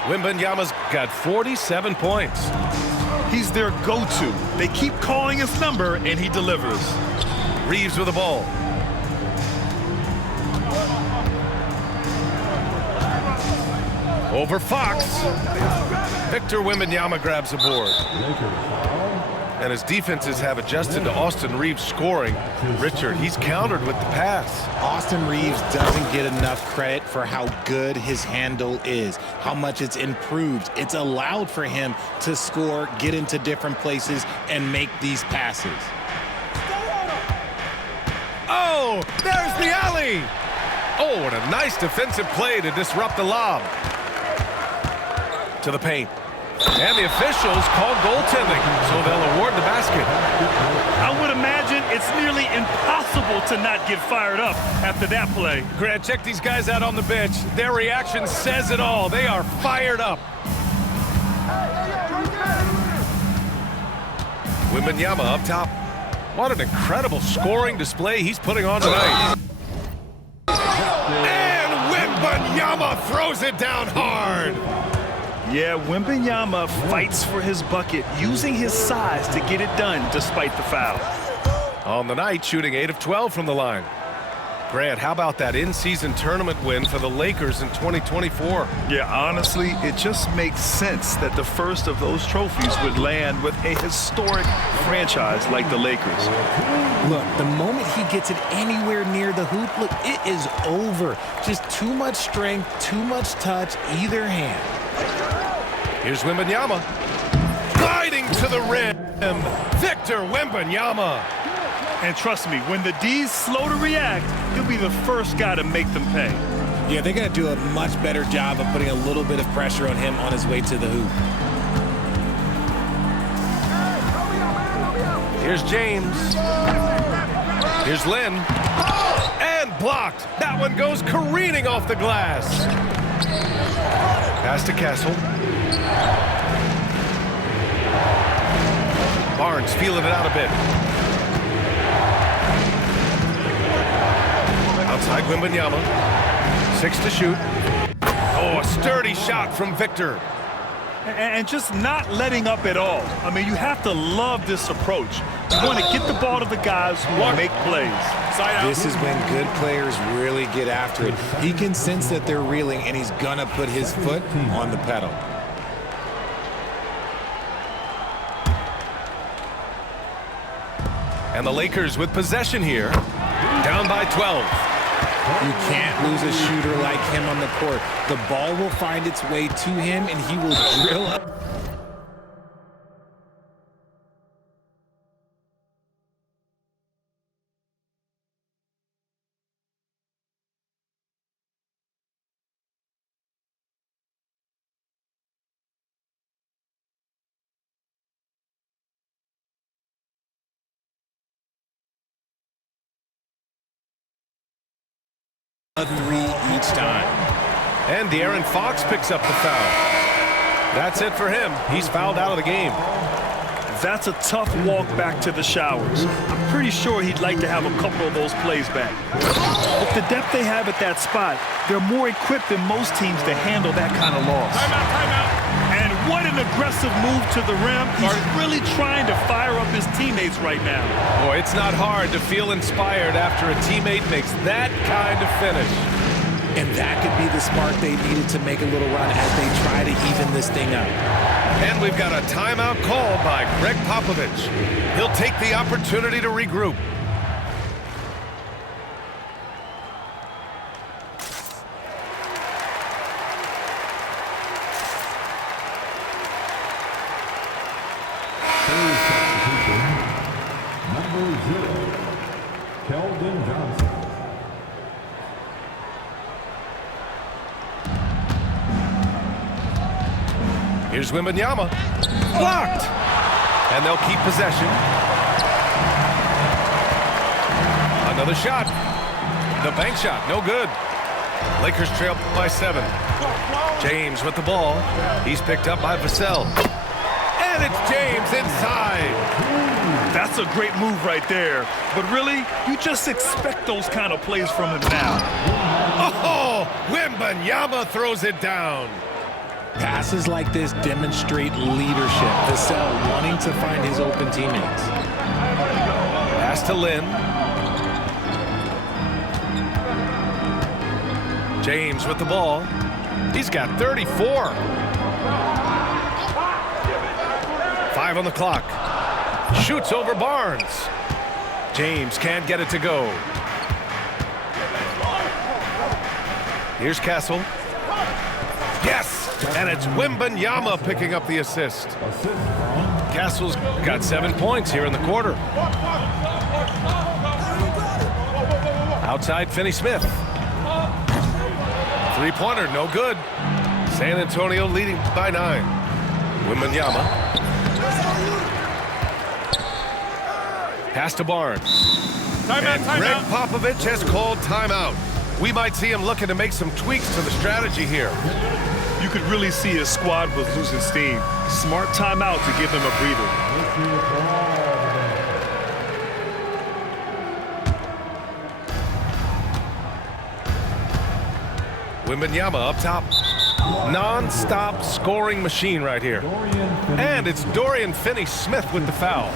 Wembanyama's got 47 points. He's their go-to. They keep calling his number, and he delivers. Reeves with the ball. Over Fox. Victor Wembanyama grabs the board. And his defenses have adjusted to Austin Reeves scoring. Richard, he's countered with the pass. Austin Reeves doesn't get enough credit for how good his handle is, how much it's improved. It's allowed for him to score, get into different places, and make these passes. Oh, there's the alley. Oh, and a nice defensive play to disrupt the lob. To the paint. And the officials call goaltending, so they'll award the basket. I would imagine it's nearly impossible to not get fired up after that play. Grant, check these guys out on the bench. Their reaction says it all. They are fired up. Wembanyama up top. What an incredible scoring display he's putting on tonight. And Wembanyama throws it down hard. Yeah, Wembanyama fights for his bucket, using his size to get it done despite the foul. On the night, shooting 8 of 12 from the line. Grant, how about that in-season tournament win for the Lakers in 2024? Yeah, honestly, it just makes sense that the first of those trophies would land with a historic franchise like the Lakers. Look, the moment he gets it anywhere near the hoop, look, it is over. Just too much strength, too much touch, either hand. Here's Wembanyama. Gliding to the rim. Victor Wembanyama. And trust me, when the D's slow to react, he'll be the first guy to make them pay. Yeah, they're going to do a much better job of putting a little bit of pressure on him on his way to the hoop. Here's James. Here's Lynn. And blocked. That one goes careening off the glass. Pass to Castle. Barnes feeling it out a bit. Outside Wembanyama. 6 to shoot. Oh, a sturdy shot from Victor. And just not letting up at all. I mean, you have to love this approach. You want to get the ball to the guys who will make plays. This is when good players really get after it. He can sense that they're reeling, and he's going to put his foot on the pedal. And the Lakers with possession here. Down by 12. You can't lose a shooter like him on the court. The ball will find its way to him, and he will drill up. Three each time. And De'Aaron Fox picks up the foul. That's it for him. He's fouled out of the game. That's a tough walk back to the showers. I'm pretty sure he'd like to have a couple of those plays back. With the depth they have at that spot, they're more equipped than most teams to handle that kind of loss. Timeout. And what an aggressive move to the rim. He's really trying to fire up his teammates right now. Boy, it's not hard to feel inspired after a teammate makes that kind of finish. And that could be the spark they needed to make a little run as they try to even this thing up. And we've got a timeout called by Greg Popovich. He'll take the opportunity to regroup. Number 0, Keldon Johnson. Here's Wembanyama. Blocked. And they'll keep possession. Another shot. The bank shot, no good. Lakers trail by 7. James with the ball. He's picked up by Vassell. And it's James inside. That's a great move right there. But really, you just expect those kind of plays from him now. Oh, Wembanyama throws it down. Passes like this demonstrate leadership. Vassell wanting to find his open teammates. Pass to Lynn. James with the ball. He's got 34. 5 on the clock. Shoots over Barnes. James can't get it to go. Here's Castle. Yes! And it's Wembanyama picking up the assist. Castle's got 7 points here in the quarter. Outside, Finney-Smith. Three-pointer, no good. San Antonio leading by 9. Wembanyama. Pass to Barnes. And Greg Popovich has called timeout. We might see him looking to make some tweaks to the strategy here. You could really see his squad was losing steam. Smart timeout to give them a breather. Wembanyama up top. Non-stop scoring machine right here. And it's Dorian Finney-Smith with the foul.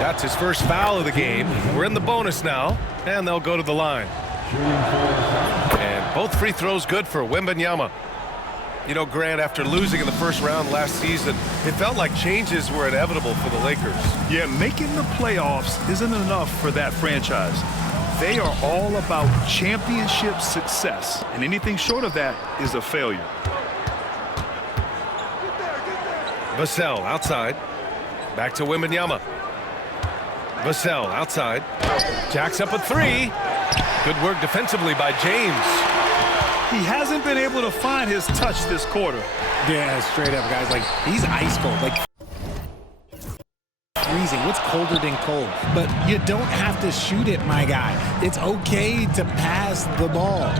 That's his first foul of the game. We're in the bonus now, and they'll go to the line. And both free throws good for Wembanyama. You know, Grant, after losing in the first round last season, it felt like changes were inevitable for the Lakers. Yeah, making the playoffs isn't enough for that franchise. They are all about championship success, and anything short of that is a failure. Vassell outside. Back to Wembanyama. Vassell outside. Jacks up a 3. Good work defensively by James. He hasn't been able to find his touch this quarter. Yeah, straight up, guys. Like, he's ice cold. Like, freezing. What's colder than cold? But you don't have to shoot it, my guy. It's okay to pass the ball.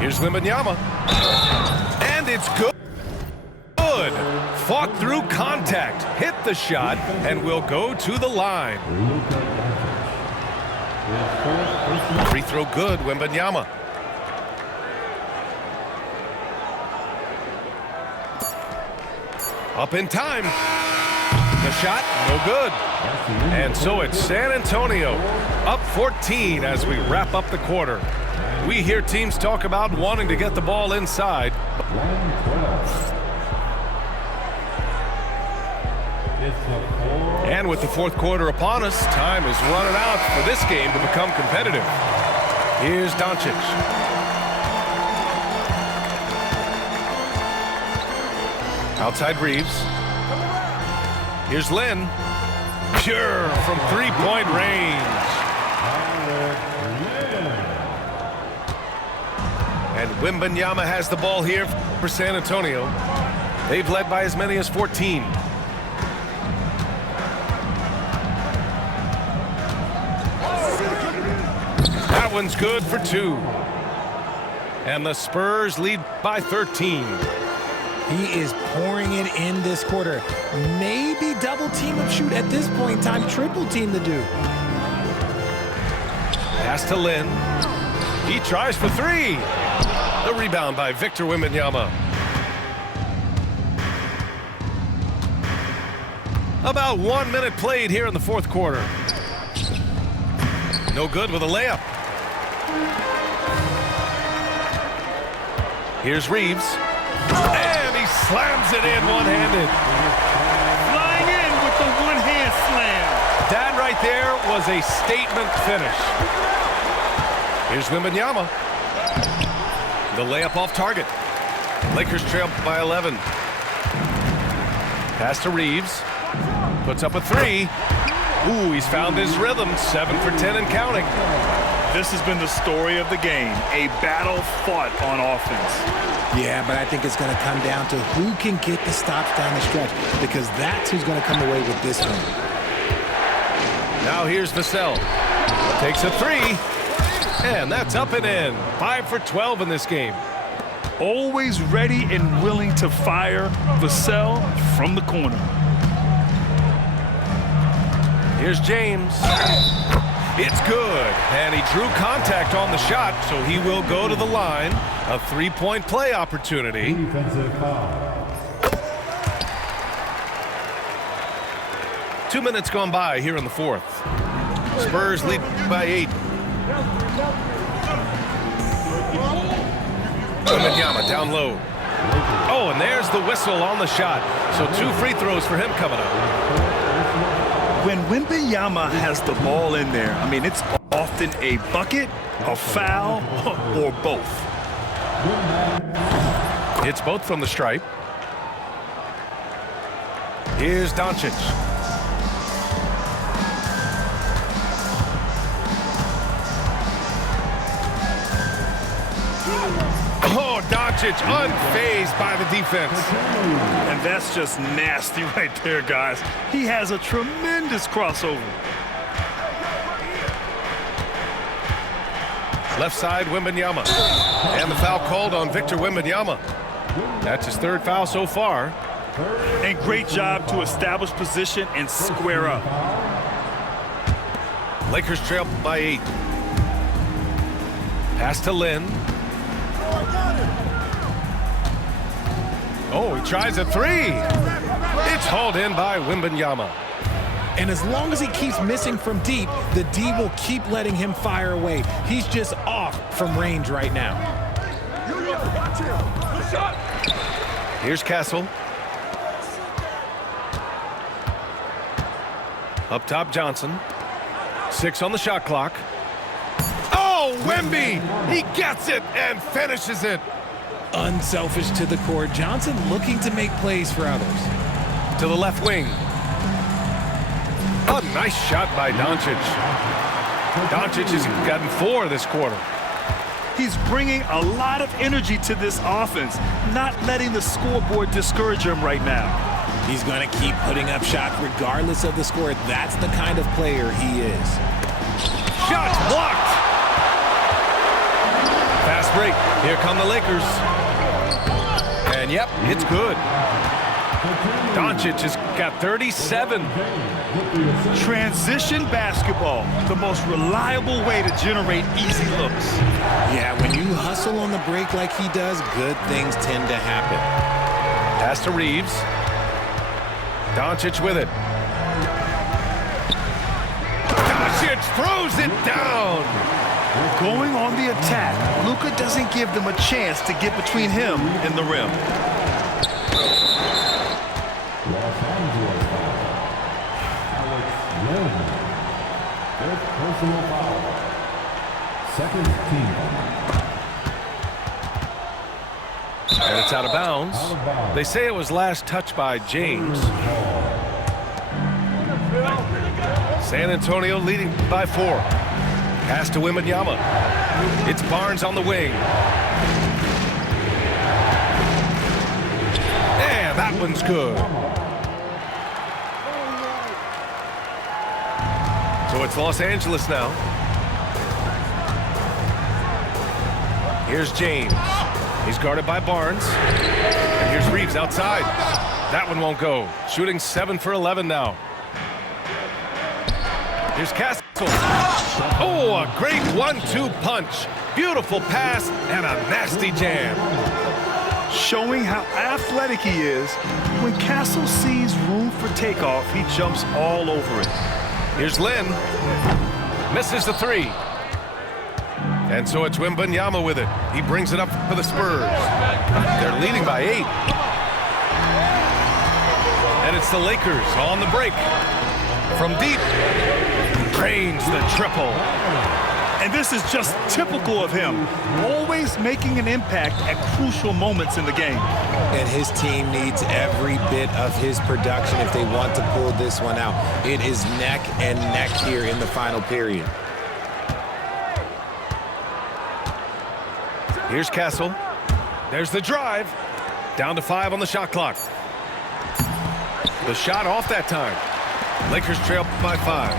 Here's Wembanyama. And it's good. Good. Fought through contact. Hit the shot and will go to the line. Free throw good, Wembanyama. Up in time. The shot, no good. And so it's San Antonio up 14 as we wrap up the quarter. We hear teams talk about wanting to get the ball inside. And with the fourth quarter upon us, time is running out for this game to become competitive. Here's Doncic. Outside Reeves. Here's Lynn. Pure from three-point range. And Wembanyama has the ball here for San Antonio. They've led by as many as 14. That one's good for 2. And the Spurs lead by 13. He is pouring it in this quarter. Maybe double team up shoot at this point in time. Triple team the dude. Pass to Lynn. He tries for 3. The rebound by Victor Wembanyama. About 1 minute played here in the fourth quarter. No good with a layup. Here's Reeves. And he slams it in one-handed. Flying in with the one-hand slam. That right there was a statement finish. Here's Wembanyama. The layup off target. Lakers trail by 11. Pass to Reeves. Puts up a 3. Ooh, he's found his rhythm. 7 for 10 and counting. This has been the story of the game, a battle fought on offense. Yeah, but I think it's going to come down to who can get the stops down the stretch, because that's who's going to come away with this one. Now here's Vassell. Takes a three, and that's up and in. 5 for 12 in this game. Always ready and willing to fire, Vassell from the corner. Here's James. It's good, and he drew contact on the shot, so he will go to the line. A three-point play opportunity. Defensive foul. 2 minutes gone by here in the fourth. Spurs lead by 8. Wembanyama down low. Oh, and there's the whistle on the shot. So 2 free throws for him coming up. When Wembanyama has the ball in there, I mean, it's often a bucket, a foul, or both. It's both from the stripe. Here's Doncic. Oh, Doncic unfazed by the defense. And that's just nasty right there, guys. He has a tremendous crossover. Left side, Wembanyama. And the foul called on Victor Wembanyama. That's his 3rd foul so far. And great job to establish position and square up. Lakers trail by 8. Pass to Lin. Oh, he tries a three. It's hauled in by Wembanyama. And as long as he keeps missing from deep, the D will keep letting him fire away. He's just off from range right now. Here's Castle. Up top, Johnson. 6 on the shot clock. Oh, Wemby! He gets it and finishes it. Unselfish to the core. Johnson looking to make plays for others. To the left wing. A nice shot by Doncic. Doncic has gotten 4 this quarter. He's bringing a lot of energy to this offense, not letting the scoreboard discourage him right now. He's going to keep putting up shots regardless of the score. That's the kind of player he is. Shots blocked. Fast break. Here come the Lakers. And yep, it's good. Doncic has got 37. Transition basketball, the most reliable way to generate easy looks. Yeah, when you hustle on the break like he does, good things tend to happen. Pass to Reeves. Doncic with it. Doncic throws it down. Going on the attack, Luka doesn't give them a chance to get between him and the rim. Los Angeles foul. Alex Len. 5th personal foul. 2nd team foul. And it's out of bounds. Out of bounds. They say it was last touched by James. San Antonio leading by 4. Pass to Wembanyama. It's Barnes on the wing. And that one's good. So it's Los Angeles now. Here's James. He's guarded by Barnes. And here's Reeves outside. That one won't go. Shooting 7 for 11 now. Here's Castle. Oh, a great 1-2 punch. Beautiful pass and a nasty jam. Showing how athletic he is, when Castle sees room for takeoff, he jumps all over it. Here's Lin. Misses the 3. And so it's Wembanyama with it. He brings it up for the Spurs. They're leading by 8. And it's the Lakers on the break. From deep. Drains the triple. And this is just typical of him, always making an impact at crucial moments in the game. And his team needs every bit of his production if they want to pull this one out. It is neck and neck here in the final period. Here's Castle. There's the drive. Down to 5 on the shot clock. The shot off that time. Lakers trail by 5.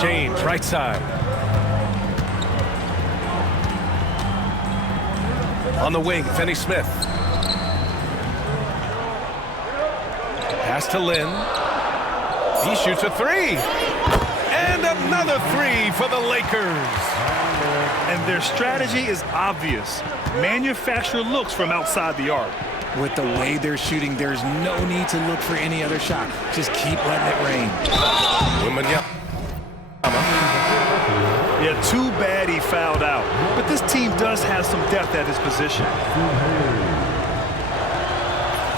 James, right side. On the wing, Finney-Smith. Pass to Lynn. He shoots a 3. And another 3 for the Lakers. And their strategy is obvious. Manufacture looks from outside the arc. With the way they're shooting, there's no need to look for any other shot. Just keep letting it rain. Wembanyama. Yeah, too bad he fouled out. But this team does have some depth at his position.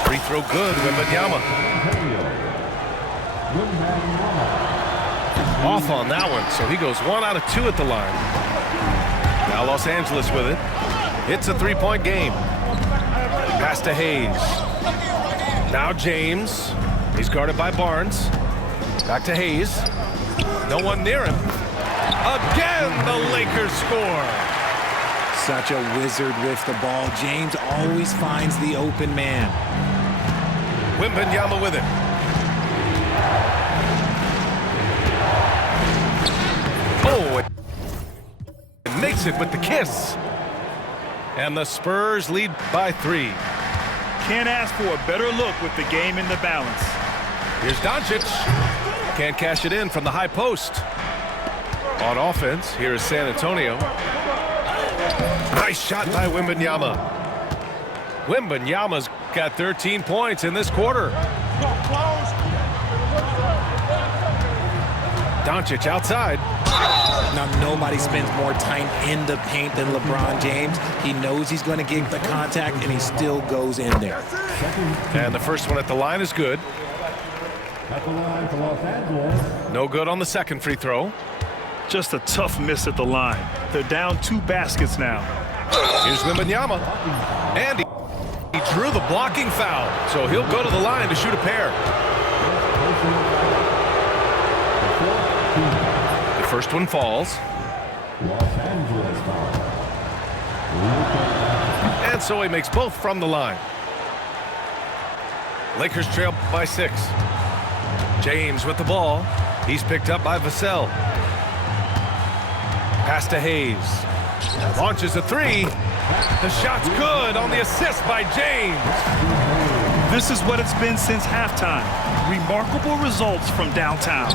Free throw good, Wembanyama. Off on that one, so he goes 1 out of 2 at the line. Now Los Angeles with it. It's a 3-point game. Pass to Hayes. Now James. He's guarded by Barnes. Back to Hayes. No one near him. Again, the Lakers score. Such a wizard with the ball. James always finds the open man. Wembanyama with it. Oh, it makes it with the kiss. And the Spurs lead by 3. Can't ask for a better look with the game in the balance. Here's Doncic. Can't cash it in from the high post. On offense, here is San Antonio. Nice shot by Wembanyama. Wembanyama's got 13 points in this quarter. Doncic outside. Now, nobody spends more time in the paint than LeBron James. He knows he's going to get the contact, and he still goes in there. And the first one at the line is good. At the line for Los Angeles. No good on the second free throw. Just a tough miss at the line. They're down 2 baskets now. Here's Wembanyama. And he drew the blocking foul, so he'll go to the line to shoot a pair. The first one falls. Los Angeles foul. And so he makes both from the line. Lakers trail by 6. James with the ball. He's picked up by Vassell. Pass to Hayes. Launches a 3. The shot's good on the assist by James. This is what it's been since halftime. Remarkable results from downtown.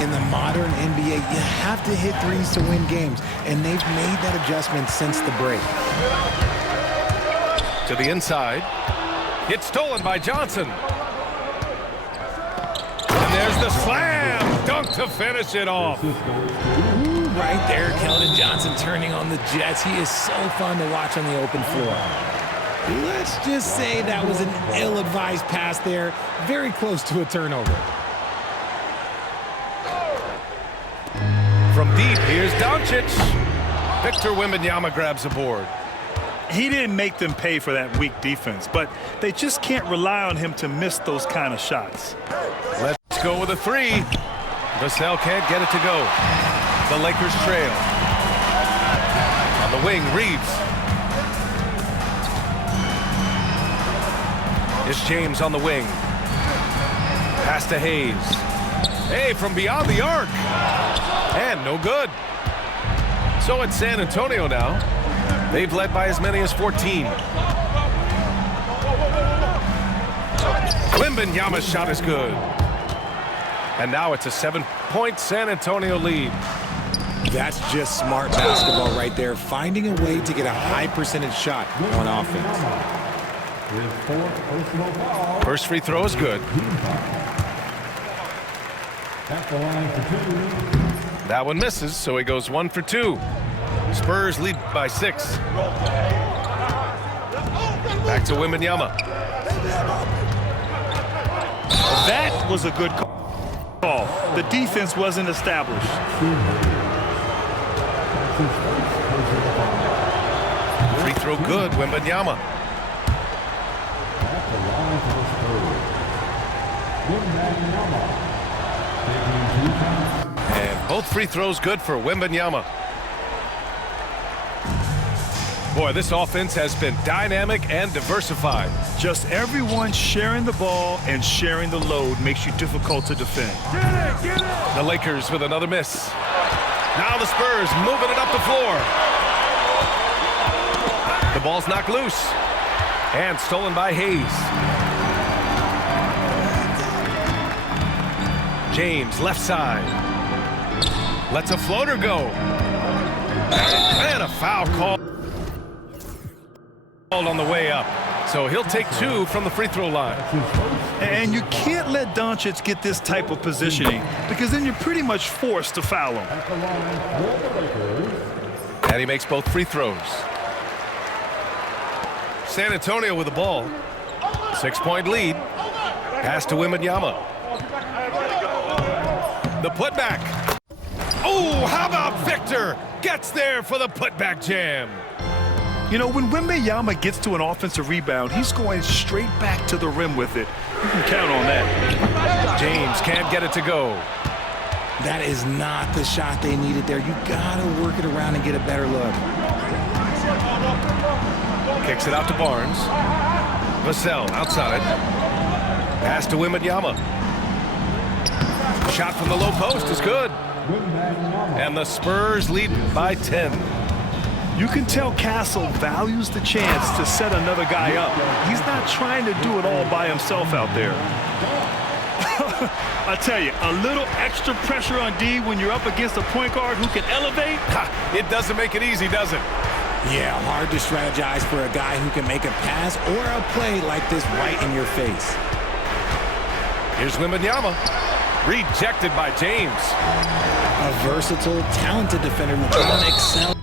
In the modern NBA, you have to hit threes to win games, and they've made that adjustment since the break. To the inside. It's stolen by Johnson. And there's the slam dunk to finish it off. Right there, Keldon Johnson turning on the Jets. He is so fun to watch on the open floor. Let's just say that was an ill-advised pass there. Very close to a turnover. From deep, here's Doncic. Victor Wembanyama grabs the board. He didn't make them pay for that weak defense, but they just can't rely on him to miss those kind of shots. Let's go with a 3. Vassell can't get it to go. The Lakers trail. On the wing, Reeves. It's James on the wing. Pass to Hayes. Hey, from beyond the arc. And no good. So it's San Antonio now. They've led by as many as 14. Wembanyama's shot is good. And now it's a 7-point San Antonio lead. That's just smart basketball right there, finding a way to get a high percentage shot on offense. His 4th personal foul. First free throw is good. At the line for 2. That one misses, so he goes 1 for 2. Spurs lead by 6. Back to Wembanyama. That was a good call. The defense wasn't established. Free throw good, Wembanyama. At the line for the Spurs. Wembanyama. Taking 2 times. And Both free throws good for Wembanyama. Boy, this offense has been dynamic and diversified. Just everyone sharing the ball and sharing the load makes you difficult to defend. The Lakers with another miss. Now the Spurs moving it up the floor. The ball's knocked loose. And stolen by Hayes. James, left side. Lets a floater go. And a foul call on the way up. So he'll take 2 from the free throw line. And you can't let Doncic get this type of positioning because then you're pretty much forced to foul him. And he makes both free throws. San Antonio with the ball. 6-point lead. Pass to Wembanyama. The putback. Oh, how about Victor? Gets there for the putback jam. You know, when Wembanyama gets to an offensive rebound, he's going straight back to the rim with it. You can count on that. James can't get it to go. That is not the shot they needed there. You gotta work it around and get a better look. Kicks it out to Barnes. Vassell outside. Pass to Wembanyama. Shot from the low post is good. And the Spurs lead by 10. You can tell Castle values the chance to set another guy up. He's not trying to do it all by himself out there. I tell you, a little extra pressure on D when you're up against a point guard who can elevate. It doesn't make it easy, does it? Yeah, hard to strategize for a guy who can make a pass or a play like this right in your face. Here's Wembanyama. Rejected by James. A versatile, talented defender. LeBron excels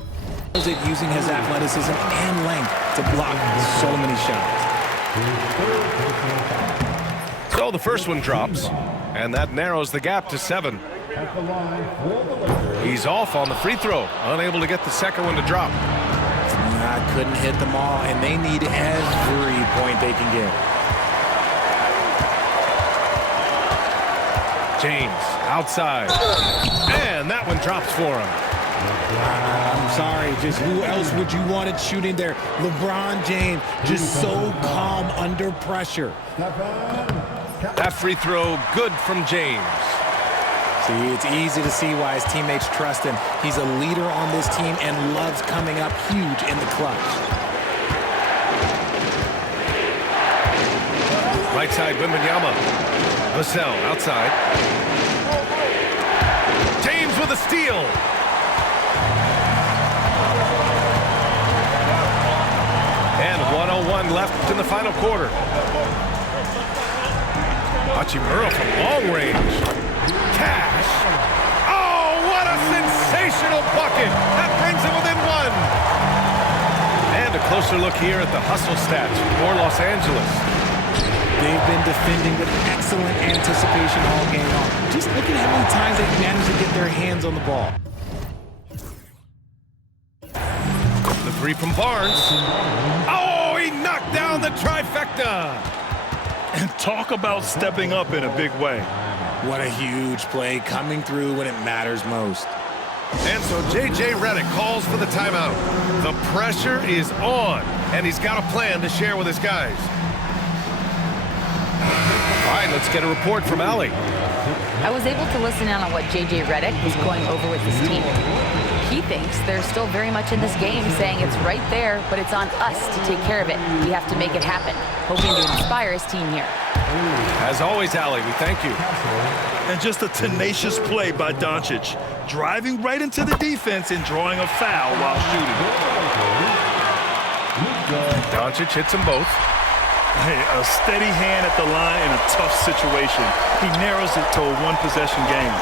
at using his athleticism and length to block so many shots. So the first one drops, and that narrows the gap to 7. He's off on the free throw, unable to get the second one to drop. Couldn't hit them all, and they need every point they can get. James outside, and that one drops for him. I'm sorry, just who else would you want it shooting there? LeBron James, just so calm under pressure. That free throw good from James. See, it's easy to see why his teammates trust him. He's a leader on this team and loves coming up huge in the clutch. Right side, Wembanyama. Vassell outside. James with a steal. And 1:01 left in the final quarter. Hachimura from long range. Cash. Oh, what a sensational bucket. That brings him within 1. And a closer look here at the hustle stats for Los Angeles. They've been defending with excellent anticipation all game long. Just look at how many times they've managed to get their hands on the ball. The three from Barnes. Oh, he knocked down the trifecta. And talk about stepping up in a big way. What a huge play coming through when it matters most. And so J.J. Redick calls for the timeout. The pressure is on, and he's got a plan to share with his guys. All right, let's get a report from Allie. I was able to listen in on what J.J. Redick was going over with his team. He thinks they're still very much in this game, saying it's right there, but it's on us to take care of it. We have to make it happen, hoping to inspire his team here. As always, Allie, we thank you. And just a tenacious play by Doncic, driving right into the defense and drawing a foul while shooting. Doncic hits them both. Hey, a steady hand at the line in a tough situation. He narrows it to a one-possession game.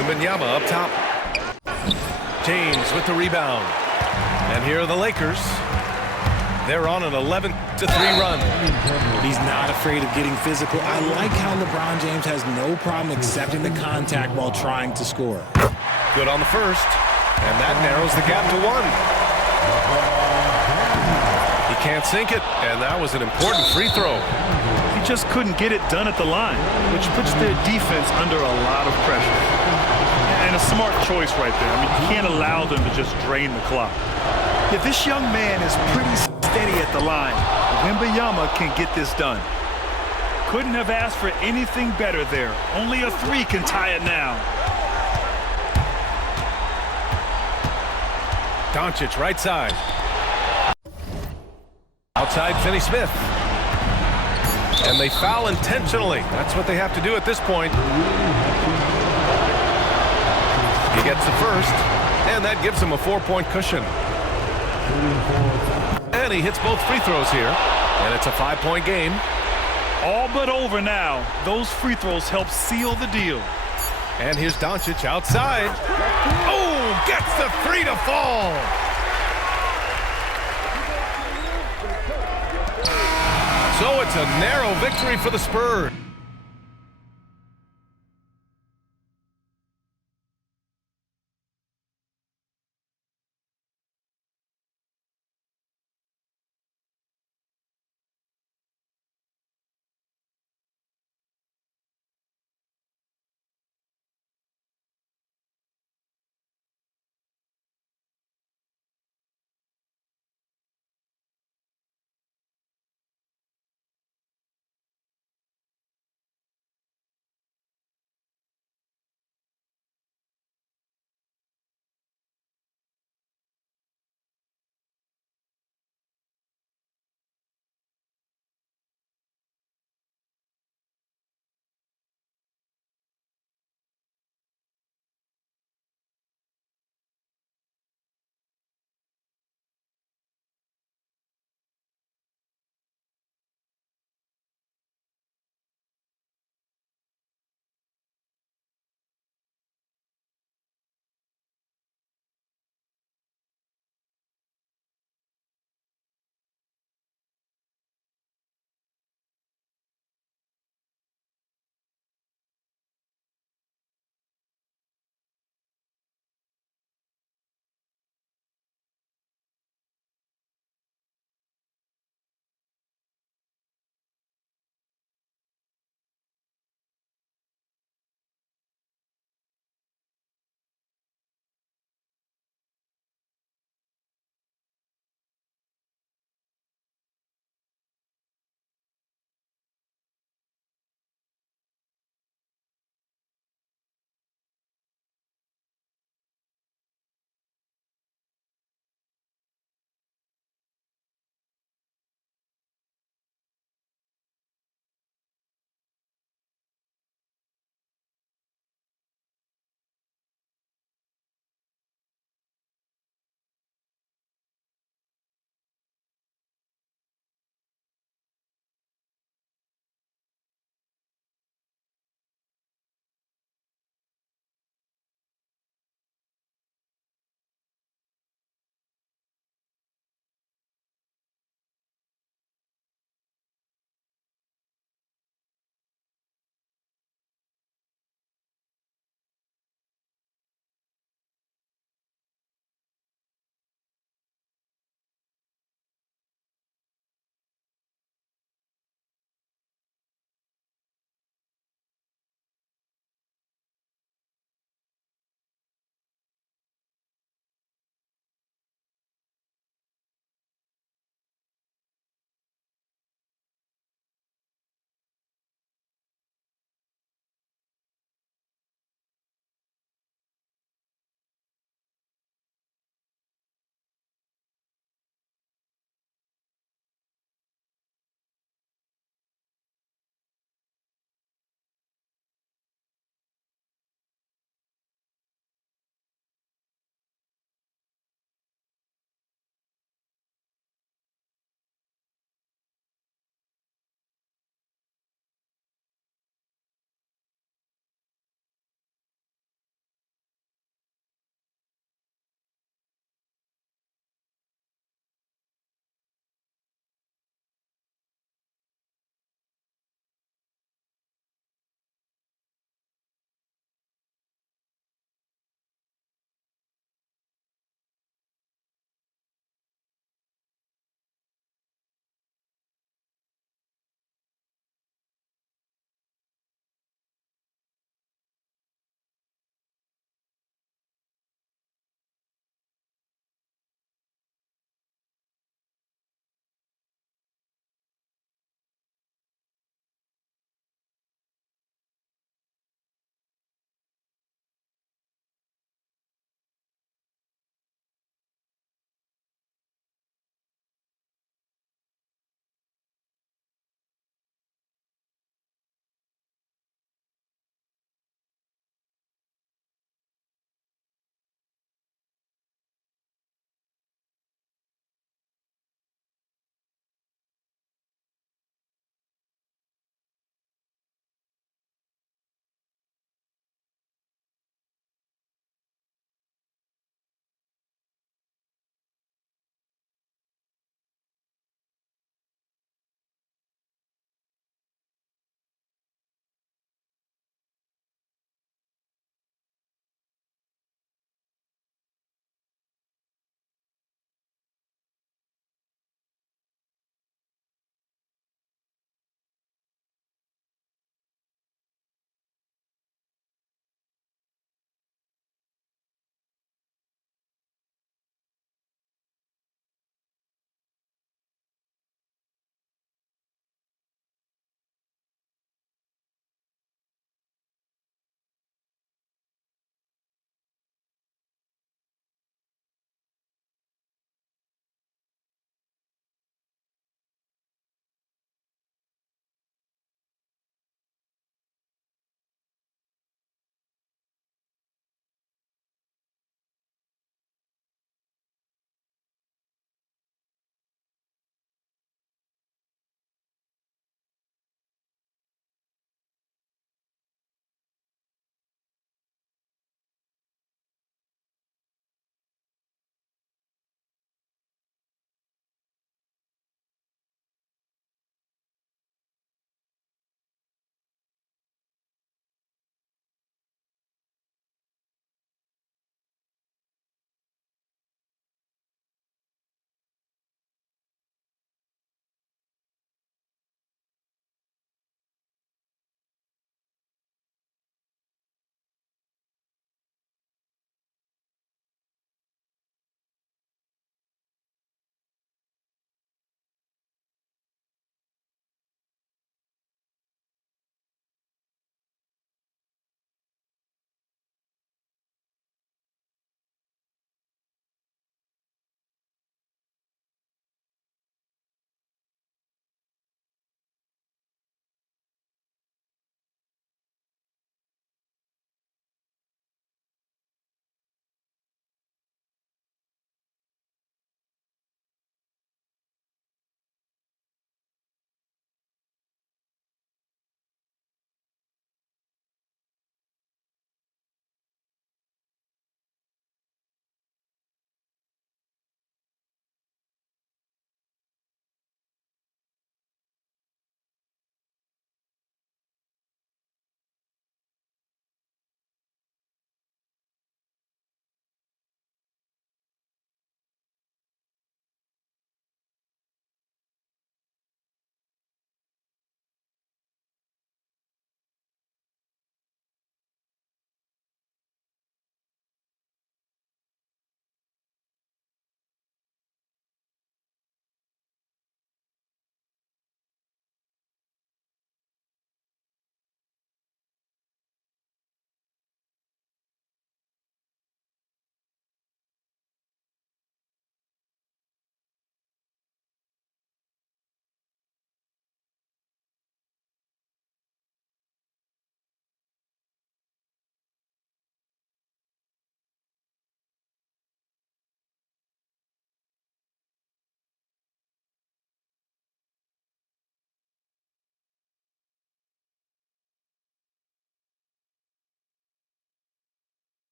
Wembanyama up top. James with the rebound. And here are the Lakers. They're on an 11-3 run. He's not afraid of getting physical. I like how LeBron James has no problem accepting the contact while trying to score. Good on the first. And that narrows the gap to 1. He can't sink it, and that was an important free throw. He just couldn't get it done at the line, which puts their defense under a lot of pressure. And a smart choice right there. I mean, you can't allow them to just drain the clock. Yeah, this young man is pretty steady at the line. Wembanyama can get this done. Couldn't have asked for anything better there. Only a 3 can tie it now. Doncic right side. Outside Finney-Smith. And they foul intentionally. That's what they have to do at this point. He gets the first, and that gives him a 4-point cushion. And he hits both free throws here, and it's a 5-point game. All but over now. Those free throws help seal the deal. And here's Doncic outside. Oh, gets the 3 to fall. So it's a narrow victory for the Spurs.